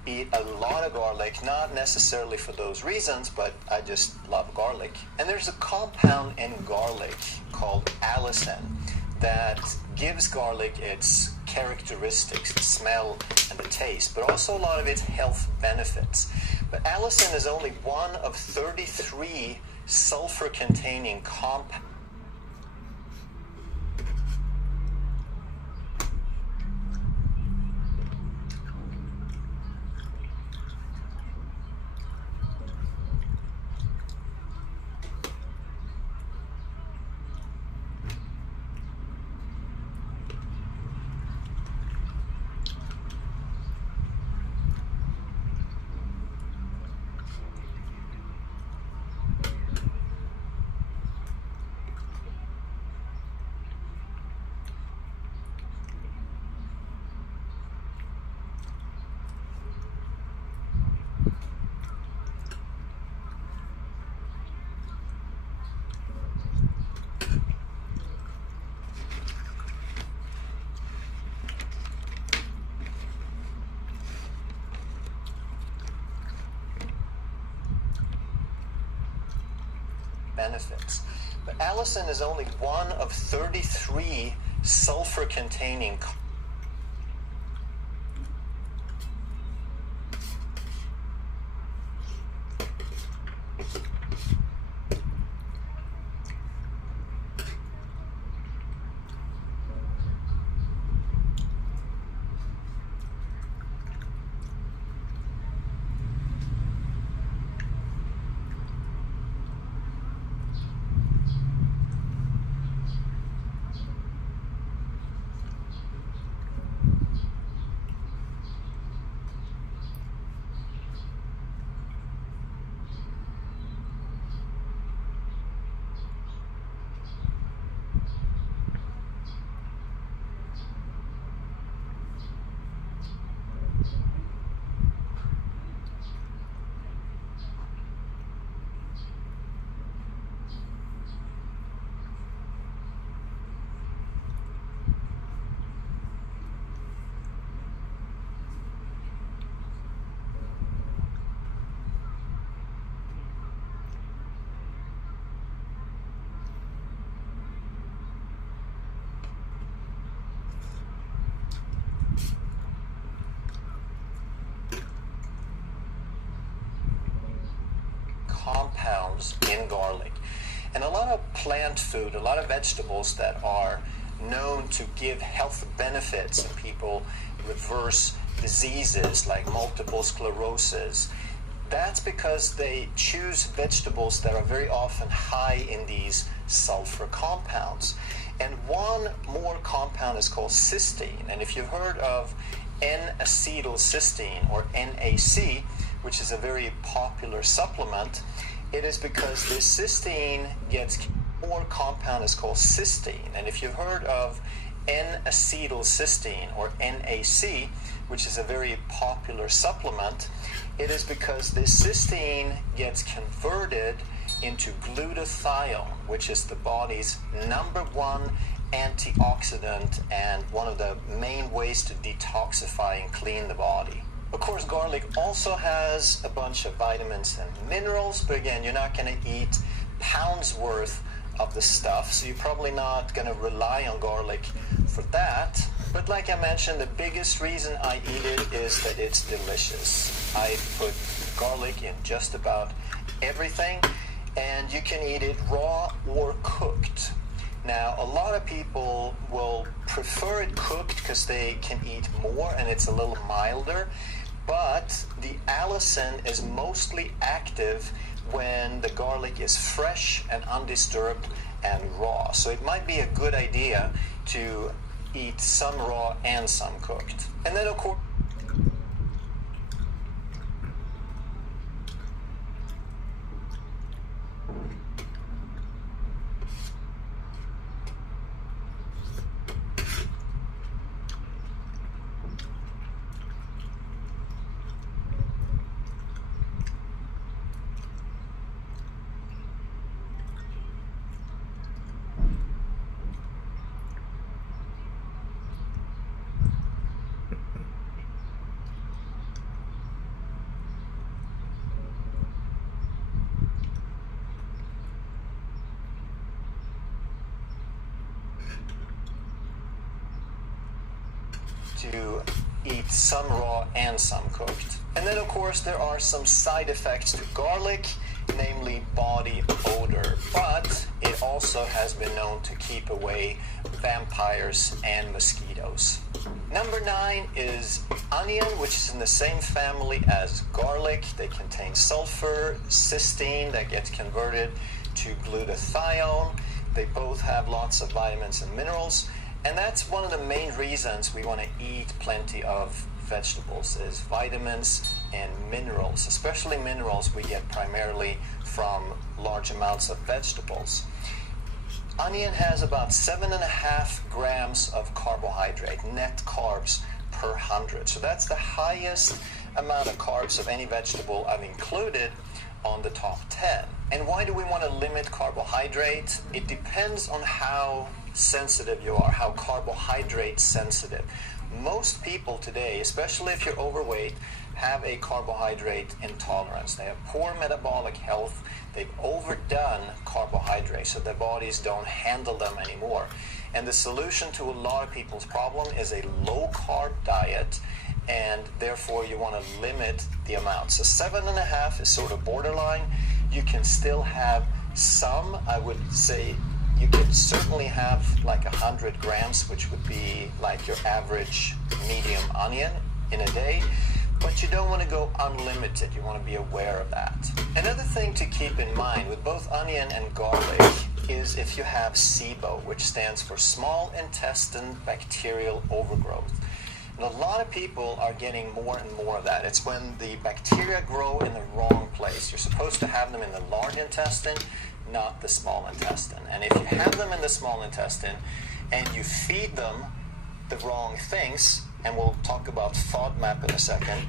eat a lot of garlic, not necessarily for those reasons, but I just love garlic. And there's a compound in garlic called allicin that gives garlic its characteristics, the smell and the taste, but also a lot of its health benefits. But allicin is only one of 33 sulfur-containing compounds. Benefits. But allicin is only one of 33 sulfur-containing compounds in garlic. And a lot of plant food, a lot of vegetables that are known to give health benefits, and people reverse diseases like multiple sclerosis, that's because they choose vegetables that are very often high in these sulfur compounds. And one more compound is called cysteine. And if you've heard of N-acetylcysteine, or NAC, which is a very popular supplement, it is because this cysteine gets more compound is called cysteine. And if you've heard of N-acetylcysteine, or NAC, which is a very popular supplement, it is because this cysteine gets converted into glutathione, which is the body's #1 antioxidant and one of the main ways to detoxify and clean the body. Of course, garlic also has a bunch of vitamins and minerals, but again, you're not going to eat pounds worth of the stuff, so you're probably not going to rely on garlic for that. But like I mentioned, the biggest reason I eat it is that it's delicious. I put garlic in just about everything, and you can eat it raw or cooked. Now, a lot of people will prefer it cooked because they can eat more and it's a little milder, but the allicin is mostly active when the garlic is fresh and undisturbed and raw. So it might be a good idea to eat some raw and some cooked. And then, of course, to eat some raw and some cooked. And then of course there are some side effects to garlic, namely body odor, but it also has been known to keep away vampires and mosquitoes. Number 9 is onion, which is in the same family as garlic. They contain sulfur, cysteine that gets converted to glutathione. They both have lots of vitamins and minerals, and that's one of the main reasons we want to eat plenty of vegetables, is vitamins and minerals, especially minerals we get primarily from large amounts of vegetables. Onion has about 7.5 grams of carbohydrate, net carbs per 100. So that's the highest amount of carbs of any vegetable I've included on the top 10. And why do we want to limit carbohydrate? It depends on how sensitive you are, how carbohydrate sensitive. Most people today, especially if you're overweight, have a carbohydrate intolerance. They have poor metabolic health. They've overdone carbohydrates, so their bodies don't handle them anymore. And the solution to a lot of people's problem is a low-carb diet, and therefore you want to limit the amount. So 7.5 is sort of borderline. You can still have some. I would say you could certainly have like 100 grams, which would be like your average medium onion in a day. But you don't want to go unlimited. You want to be aware of that. Another thing to keep in mind with both onion and garlic is if you have SIBO, which stands for small intestine bacterial overgrowth. And a lot of people are getting more and more of that. It's when the bacteria grow in the wrong place. You're supposed to have them in the large intestine, not the small intestine. And if you have them in the small intestine and you feed them the wrong things, and we'll talk about FODMAP in a second,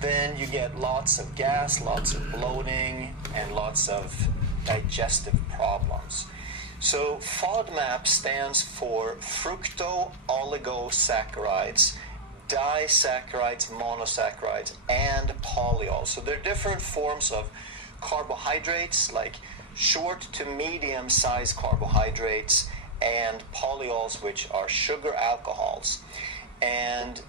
then you get lots of gas, lots of bloating, and lots of digestive problems. So FODMAP stands for fructooligosaccharides, disaccharides, monosaccharides, and polyols. So they're different forms of carbohydrates, like short to medium sized carbohydrates, and polyols, which are sugar alcohols. And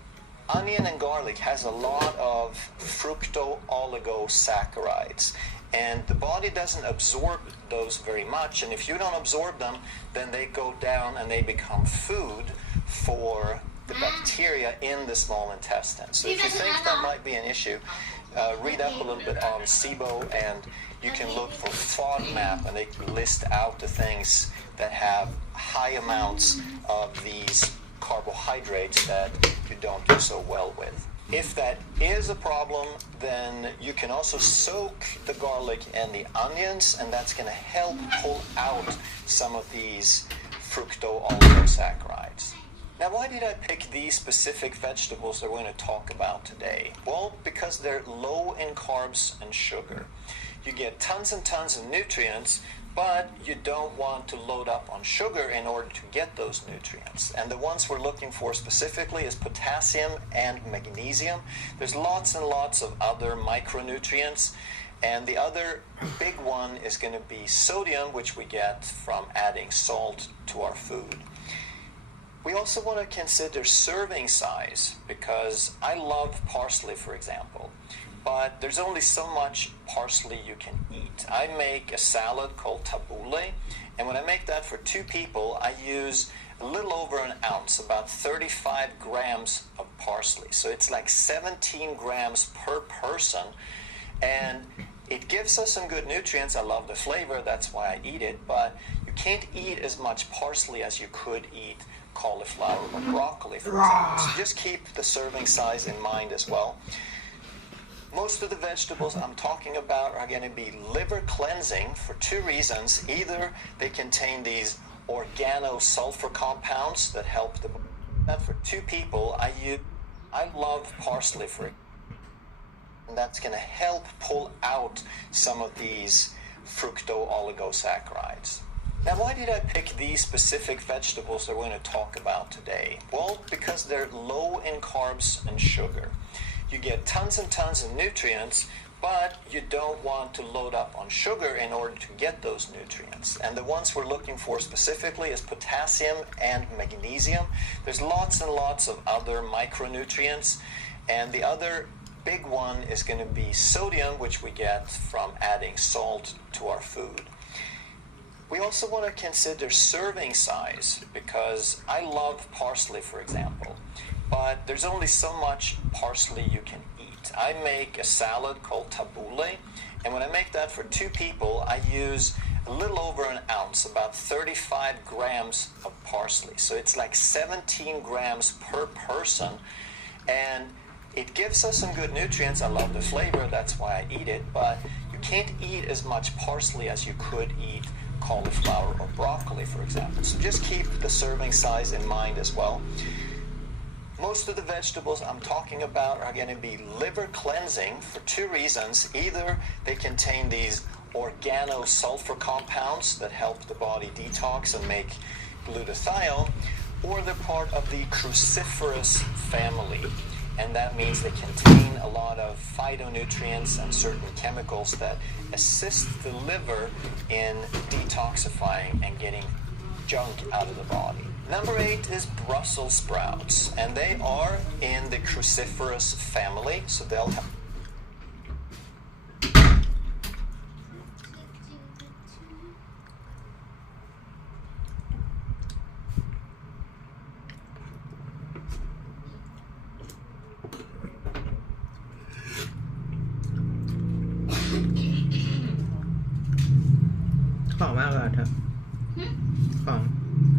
onion and garlic has a lot of fructooligosaccharides, and the body doesn't absorb those very much, and if you don't absorb them, then they go down and they become food for the bacteria in the small intestine. So if you think that might be an issue, read up a little bit on SIBO, and you can look for FODMAP, and they list out the things that have high amounts of these carbohydrates that you don't do so well with. If that is a problem, then you can also soak the garlic and the onions, and that's going to help pull out some of these fructooligosaccharides. Now, why did I pick these specific vegetables that we're going to talk about today? Well, because they're low in carbs and sugar. You get tons and tons of nutrients, but you don't want to load up on sugar in order to get those nutrients. And the ones we're looking for specifically is potassium and magnesium. There's lots and lots of other micronutrients. And the other big one is going to be sodium, which we get from adding salt to our food. We also want to consider serving size, because I love parsley, for example. But there's only so much parsley you can eat. I make a salad called tabbouleh, and when I make that for 2 people, I use a little over an ounce, about 35 grams of parsley. So it's like 17 grams per person, and it gives us some good nutrients. I love the flavor, that's why I eat it, but you can't eat as much parsley as you could eat cauliflower or broccoli, for example. So just keep the serving size in mind as well. Most of the vegetables I'm talking about are going to be liver cleansing for 2 reasons. Either they contain these organosulfur compounds that help the body. For 2 people, I love parsley for it, and that's going to help pull out some of these fructooligosaccharides. Now, why did I pick these specific vegetables that we're going to talk about today? Well, because they're low in carbs and sugar. You get tons and tons of nutrients, but you don't want to load up on sugar in order to get those nutrients. And the ones we're looking for specifically is potassium and magnesium. There's lots and lots of other micronutrients, and the other big one is going to be sodium, which we get from adding salt to our food. We also want to consider serving size, because I love parsley, for example, but there's only so much parsley you can eat. I make a salad called tabbouleh, and when I make that for 2 people, I use a little over an ounce, about 35 grams of parsley. So it's like 17 grams per person, and it gives us some good nutrients. I love the flavor, that's why I eat it, but you can't eat as much parsley as you could eat cauliflower or broccoli, for example. So just keep the serving size in mind as well. Most of the vegetables I'm talking about are going to be liver cleansing for 2 reasons. Either they contain these organosulfur compounds that help the body detox and make glutathione, or they're part of the cruciferous family. And that means they contain a lot of phytonutrients and certain chemicals that assist the liver in detoxifying and getting junk out of the body. Number 8 is Brussels sprouts, and they are in the cruciferous family, so they'll have ของมากเลยเถอะของ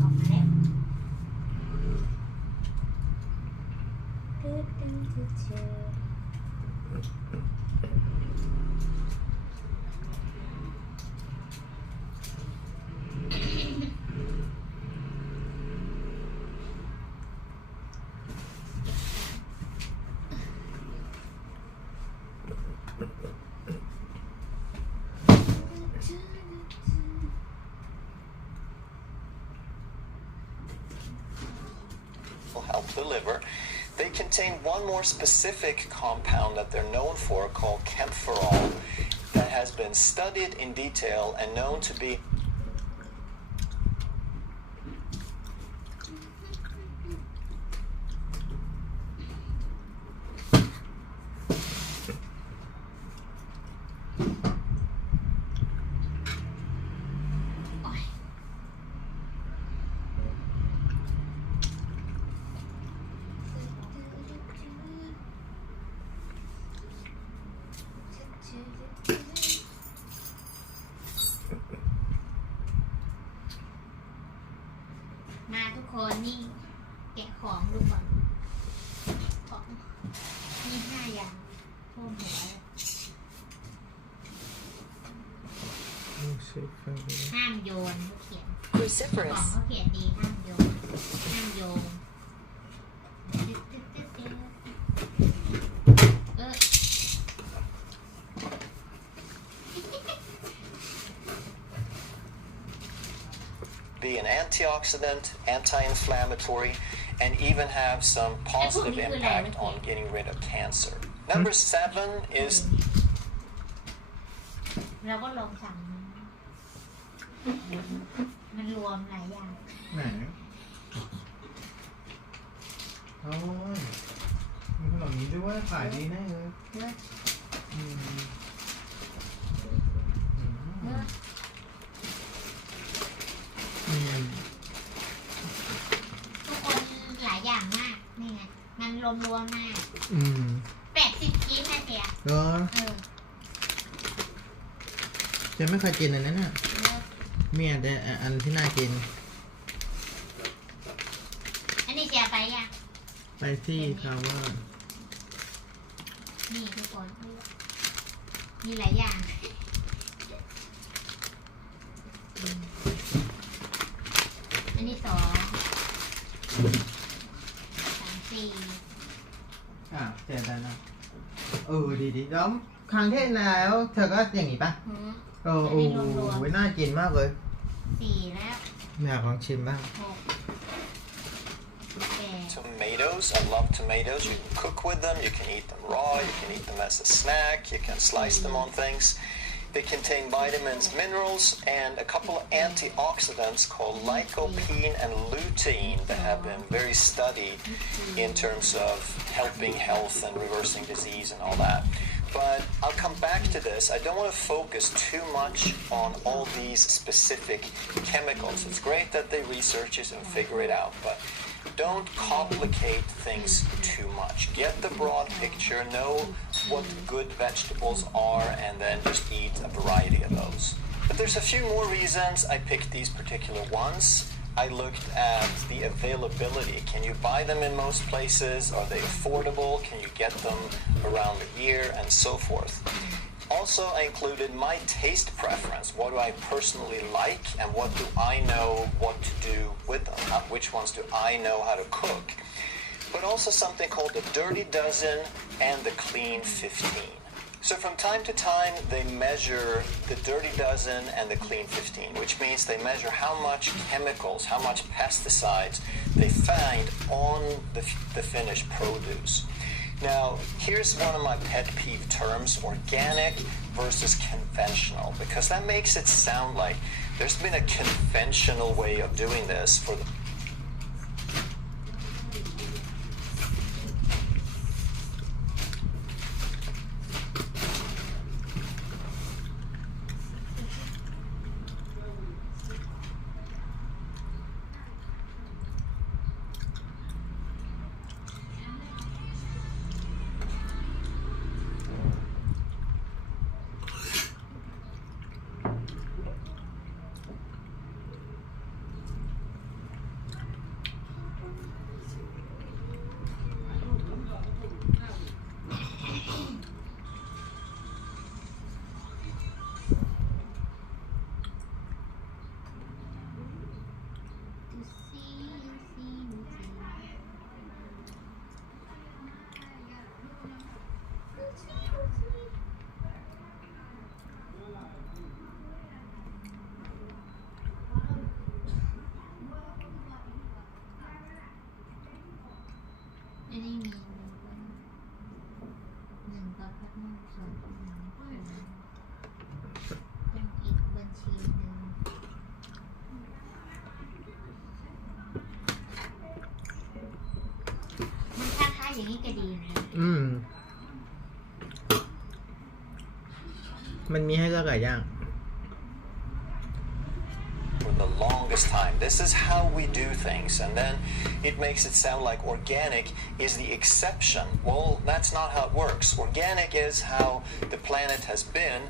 ออกมาแล้วwill help the liver. They contain one more specific compound that they're known for called camphorol that has been studied in detail and known to beมาทุกคนนี่แกะของดูก่อนของมี5 อย่างท่วมหัวเลยห้ามโยนเขาเขียนของ Cruciferous. เขาเขียนดีห้ามโยนห้ามโยนbe an antioxidant, anti-inflammatory, and even have some positive impact on getting rid of cancer. Number 7 is เราก็ลองสั่งมันรวมหลายอย่าง ไหนโอ้ยมีขนมนี้ด้วยขายดีแน่เลย เยอะ อืม เยอะ อืม ทุกคนหลายอย่างมากนี่ไงมันรวมๆมาก อืม 80 ชิ้นนะเสีย ก็ เออ จะไม่เคยกินอันนั้นน่ะ เยอะ มีแต่อันที่น่ากิน อันนี้เสียไปยัง ไปที่คาว่า นี่ทุกคนมีหลายอย่างอันนี้2 3 4 เจ็ดแล้วนะดีๆแล้วครั้งที่แล้วเธอก็อย่างนี้ป่ะ โอ้โหน่ากินมากเลย 4 แล้ว อยากลองชิมบ้าง 6 7 tomatoes. I love tomatoes. You can cook with them, you can eat them raw, you can eat them as a snack, you can slice them on things. They contain vitamins, minerals, and a couple of antioxidants called lycopene and lutein that have been very studied in terms of helping health and reversing disease and all that. But I'll come back to this. I don't want to focus too much on all these specific chemicals. It's great that they research it and figure it out, but don't complicate things too much. Get the broad picture, know what good vegetables are, and then just eat a variety of those. But there's a few more reasons I picked these particular ones. I looked at the availability. Can you buy them in most places? Are they affordable? Can you get them around the year? And so forth. Also, I included my taste preference. What do I personally like, and what do I know what to do with them? Which ones do I know how to cook? But also something called the Dirty Dozen and the Clean 15. So from time to time, they measure the Dirty Dozen and the Clean 15, which means they measure how much chemicals, how much pesticides they find on the finished produce. Now, here's one of my pet peeve terms, organic versus conventional, because that makes it sound like there's been a conventional way of doing this for theอันนี้มีหนึ่งต่อพัดลมสองต่อหนึ่งเป็นอีกบัญชีหนึ่งมันคล้ายๆอย่างนี้ก็ดีนะมันมีให้เลือกหลายอย่าง For the longest time. This is how we do things, and then it makes it sound like organic is the exception. Well, that's not how it works. Organic is how the planet has been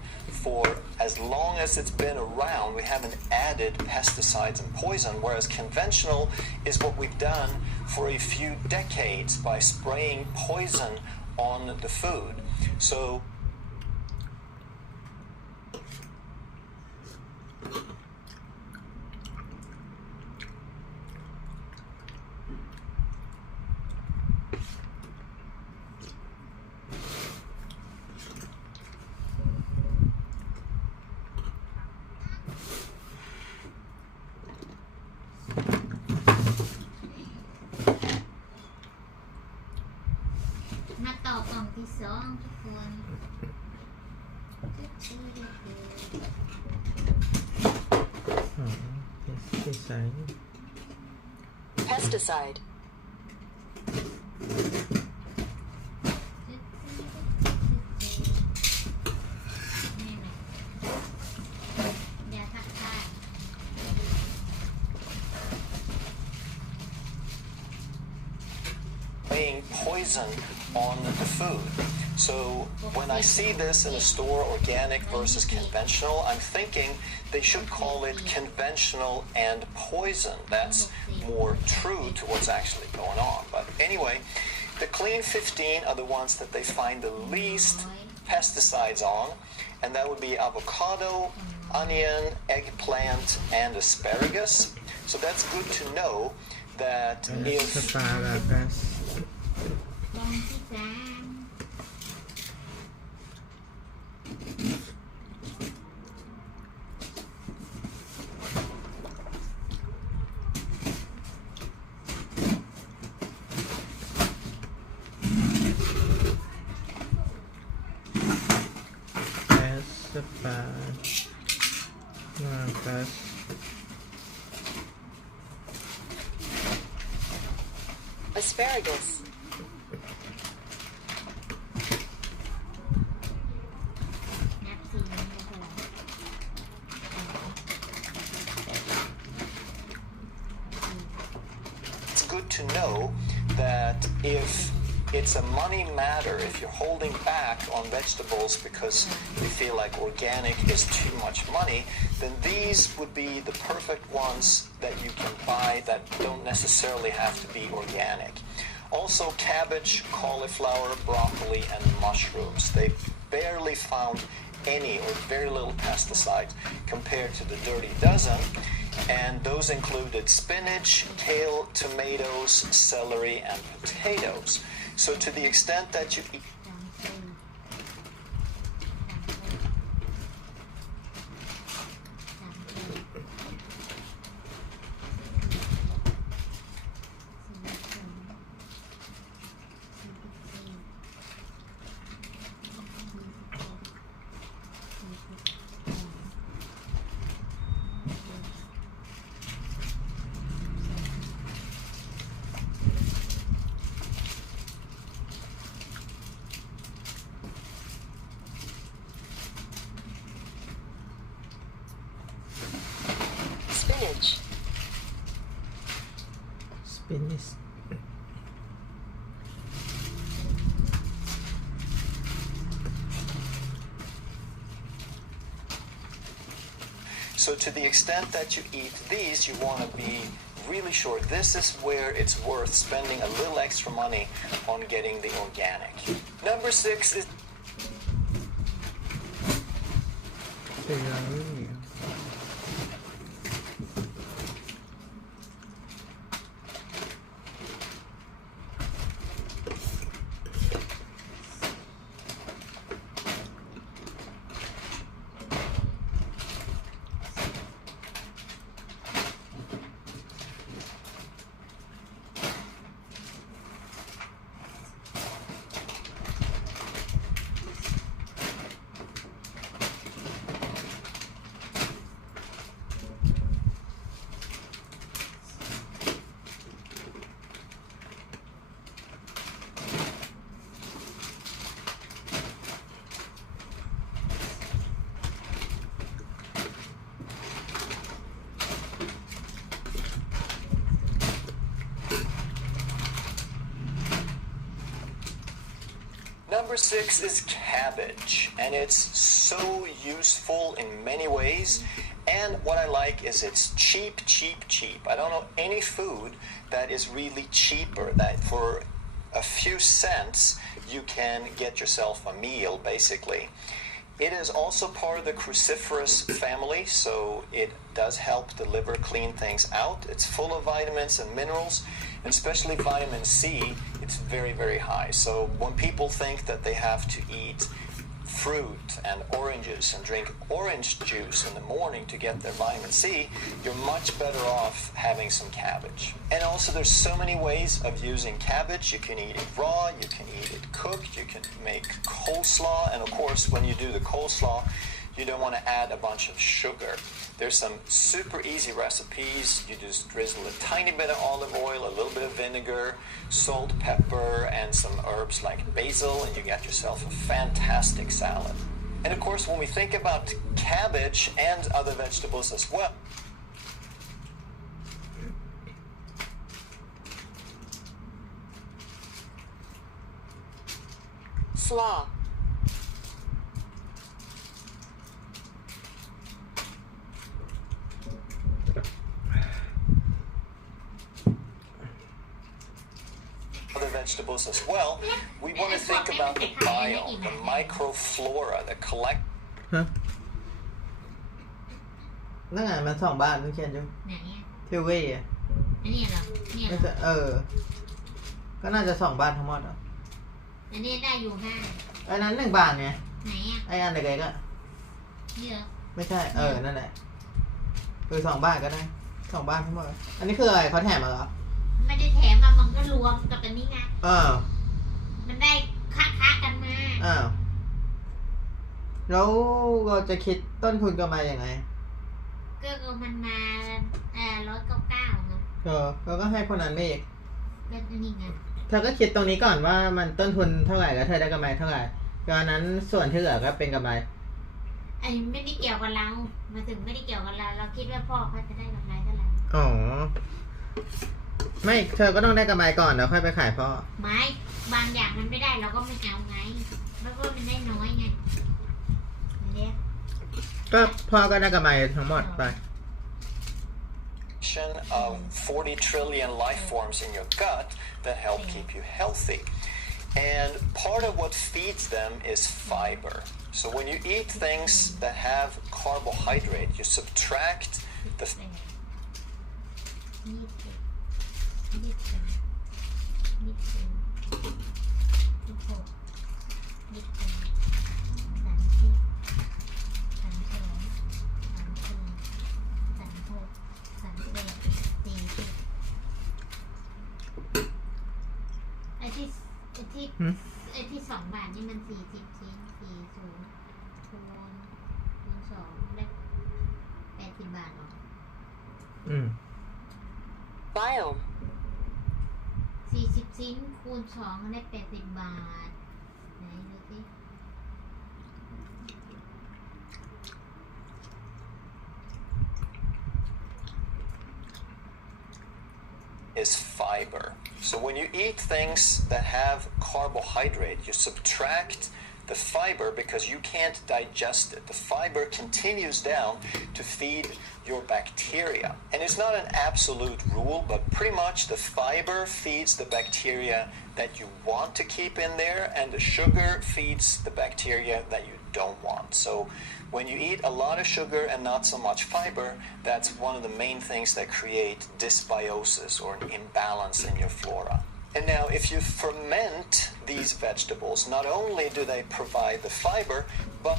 for as long as it's been around. We haven't added pesticides and poison, whereas conventional is what we've done for a few decades by spraying poison on the food. Soมาต่อกล่องที่สองทุกคน Pesticide. Laying poison on the food. So when I see this in a store, organic versus conventional, I'm thinking they should call it conventional and poison. That's more true to what's actually going on. But anyway, the clean 15 are the ones that they find the least pesticides on, and that would be avocado, onion, eggplant, and asparagus. So that's good to know that if กล่องที่สาม if สปามาคัส Asparagus. นับสีนี้ก็เท่าไหร่ It's good to know that if it's a money matter, if you're holding back on vegetables because you feel like organic is too much money, then these would be the perfect ones that you can buy that don't necessarily have to be organic. Also, cabbage, cauliflower, broccoli, and mushrooms. They barely found any or very little pesticides compared to the dirty dozen. And those included spinach, kale, tomatoes, celery, and potatoes. So to the extent that you eat สปินิช So to the extent that you eat these, you want to be really sure this is where it's worth spending a little extra money on getting the organic. Number 6 is เซรั่ม Number 6 is cabbage, and it's so useful in many ways. And what I like is it's cheap. I don't know any food that is really cheaper, that for a few cents you can get yourself a meal, basically. It is also part of the cruciferous family, so it does help the liver clean things out. It's full of vitamins and minerals, and especially vitamin C, it's very, very high. So when people think that they have to eat fruit and oranges and drink orange juice in the morning to get their vitamin C, you're much better off having some cabbage. And also there's so many ways of using cabbage. You can eat it raw, you can eat it cooked, you can make coleslaw, and of course when you do the coleslaw, you don't want to add a bunch of sugar. There's some super easy recipes. You just drizzle a tiny bit of olive oil, a little bit of vinegar, salt, pepper, and some herbs like basil, and you get yourself a fantastic salad. And of course, when we think about cabbage and other vegetables as well, Slaw. other vegetables as well, we want to think about the biome, the microflora, the collect ฮะนั่นไงมัน2 บ้านที่เขียนอยู่ ไหนอ่ะ เทเว่อะ อันนี้เหรอเนี่ยเหร ไม่ อ ใช่ก็น่าจะ2 บ้านทั้งหมดอ่ะ อันนี้ได้อยู่ห้า ไอ้นั้น1 บ้านไง ไหนอ่ะ ไอ้อันเล็กๆอ่ะ นี่เหรอ ไม่ใช่นั่นแหละ2 บ้านก็ได้2 บ้านทั้งหมดอันนี้คืออะไรเขาแถมมาเหรอ ไม่ได้แถมมามันก็รวมกับอันนี้ไง อ้าว มันได้ค้ากันมา อ้าว แล้วเราจะคิดต้นทุนกำไรยังไง ก็เอามันมา199ไง เราก็ให้คนนั้นไปอีก ก็นี่ไง เธอก็คิดตรงนี้ก่อนว่ามันต้นทุนเท่าไหร่แล้วเธอได้กำไรเท่าไหร่ตอนนั้นส่วนที่เหลือก็เป็นกำไร ไอ้ไม่ได้เกี่ยวกับเรามาถึงไม่ได้เกี่ยวกับเราเราคิดว่าพ่อเขาจะได้กำไรเท่าไหร่ อ๋อ ไม่เธอก็ต้องได้กำไรก่อนแล้วค่อยไปขายพ่อ ไม่บางอย่างมันไม่ได้เราก็ไม่เอาไงเพราะว่ามันได้น้อยไงเนี่ย ก็พ่อก็ได้กำไรทั้งหมดไป of 40 trillion life forms in your gut that help keep you healthy. And part of what feeds them is fiber. So when you eat things that have carbohydrate, you subtract the ไอ้ที่2 บาทนี่มัน40 ชิ้น40คูณ2ได้80 บาทหรอ Biome. 40 ชิ้นคูณ2ได้80 บาทไหนดูสิ is fiber. So when you eat things that have carbohydrate, you subtract the fiber because you can't digest it. The fiber continues down to feed your bacteria. And it's not an absolute rule, but pretty much the fiber feeds the bacteria that you want to keep in there, and the sugar feeds the bacteria that you don't want. So when you eat a lot of sugar and not so much fiber, that's one of the main things that create dysbiosis or an imbalance in your flora. And now if you ferment these vegetables, not only do they provide the fiber, but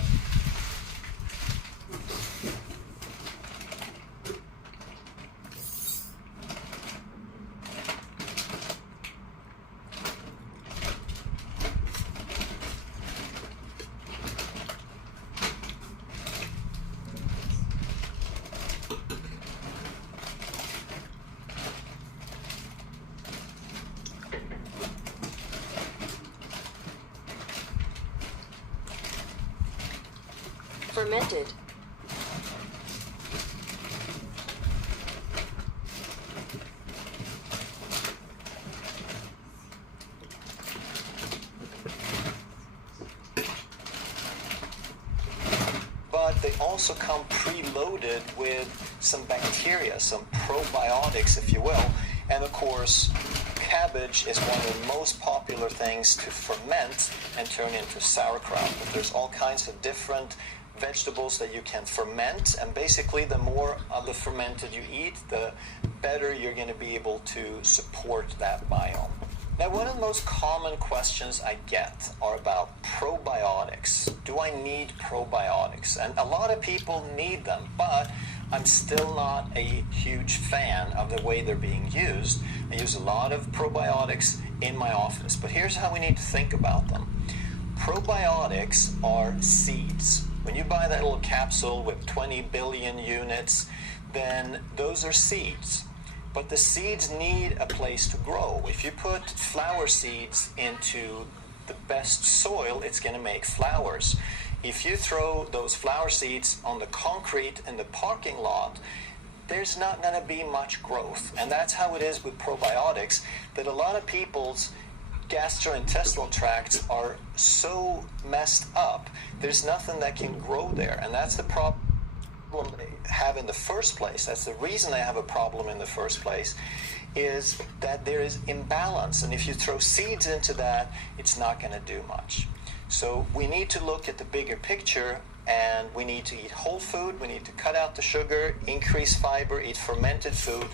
Fermented. but they also come preloaded with some bacteria, some probiotics, if you will. And of course, cabbage is one of the most popular things to ferment and turn into sauerkraut. But there's all kinds of different vegetables that you can ferment, and basically the more of the fermented you eat, the better you're going to be able to support that biome. Now, one of the most common questions I get are about probiotics. Do I need probiotics? And a lot of people need them, but I'm still not a huge fan of the way they're being used. I use a lot of probiotics in my office, but here's how we need to think about them. Probiotics are seeds. When you buy that little capsule with 20 billion units, then those are seeds. But the seeds need a place to grow. If you put flower seeds into the best soil, it's going to make flowers. If you throw those flower seeds on the concrete in the parking lot, there's not going to be much growth. And that's how it is with probiotics, that a lot of people's gastrointestinal tracts are so messed up, there's nothing that can grow there. And that's the problem they have in the first place. That's the reason they have a problem in the first place, is that there is imbalance. And if you throw seeds into that, it's not going to do much. So we need to look at the bigger picture, and we need to eat whole food. We need to cut out the sugar, increase fiber, eat fermented food.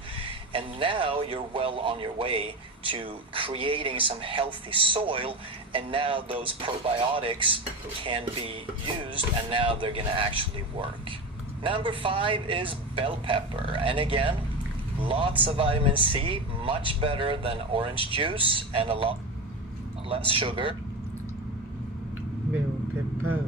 And now you're well on your way to creating some healthy soil, and now those probiotics can be used, and now they're going to actually work. Number 5 is bell pepper. And again, lots of vitamin C, much better than orange juice, and a lot less sugar. Bell pepper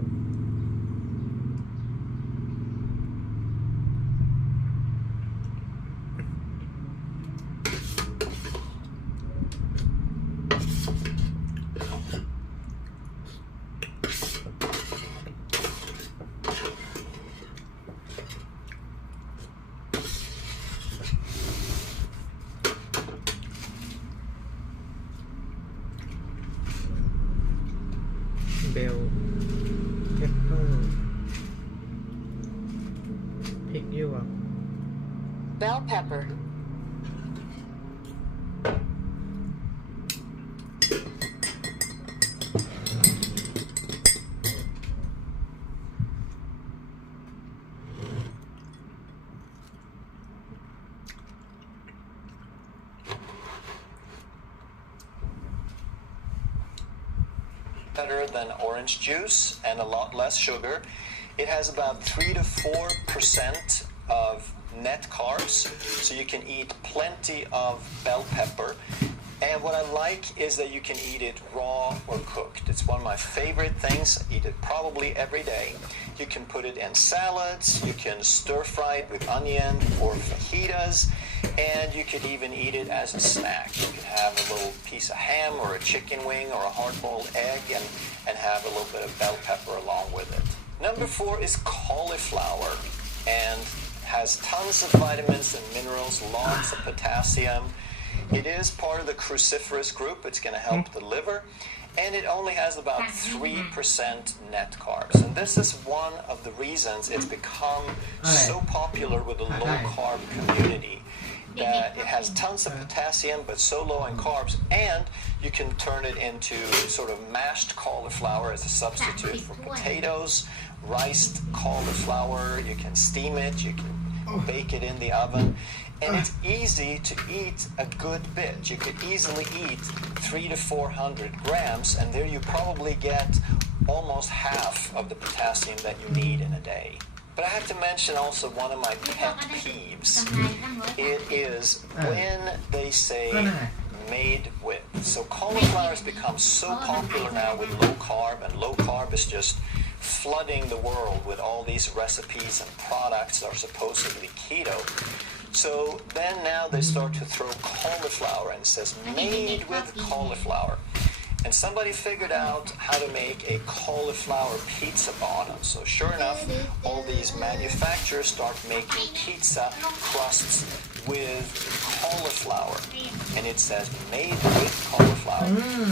ลเพปเปอร์พริกหยวก Bell pepper. Better than orange juice and a lot less sugar. It has about 3 to 4% of net carbs, so you can eat plenty of bell pepper. And what I like is that you can eat it raw or cooked. It's one of my favorite things. I eat it probably every day. You can put it in salads, you can stir fry it with onion or fajitas, and you could even eat it as a snack. You can have a little piece of ham or a chicken wing or a hard-boiled egg and have a little bit of bell pepper along with it. Number 4 is cauliflower, and has tons of vitamins and minerals, lots of potassium. It is part of the cruciferous group. It's going to help the liver. And it only has about 3% net carbs. And this is one of the reasons it's become so popular with the low-carb community. That it has tons of potassium, but so low in carbs. And you can turn it into sort of mashed cauliflower as a substitute for potatoes, riced cauliflower. You can steam it. You can bake it in the oven. And it's easy to eat a good bit. You could easily eat 300 to 400 grams, and there you probably get almost half of the potassium that you need in a day. But I have to mention also one of my pet peeves. It is when they say made with. So cauliflower has become so popular now with low carb, and low carb is just flooding the world with all these recipes and products that are supposedly keto. So then now they start to throw cauliflower, and it says made with cauliflower. And somebody figured out how to make a cauliflower pizza bottom. So sure enough, all these manufacturers start making pizza crusts with cauliflower. And it says made with cauliflower.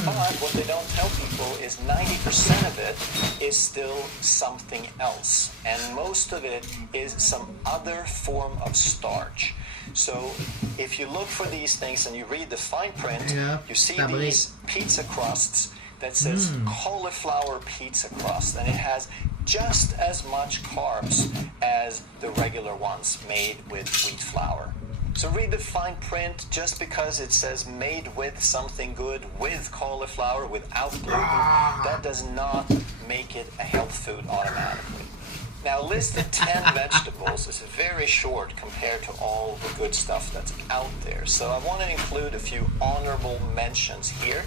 But what they don't tell people is 90% of it is still something else. And most of it is some other form of starch. So if you look for these things and you read the fine print, you see these pizza crusts that says cauliflower pizza crust, and it has just as much carbs as the regular ones made with wheat flour. So read the fine print. Just because it says made with something good, with cauliflower, without gluten, that does not make it a health food automatically. Now, a list of 10 vegetables is very short compared to all the good stuff that's out there. So I want to include a few honorable mentions here.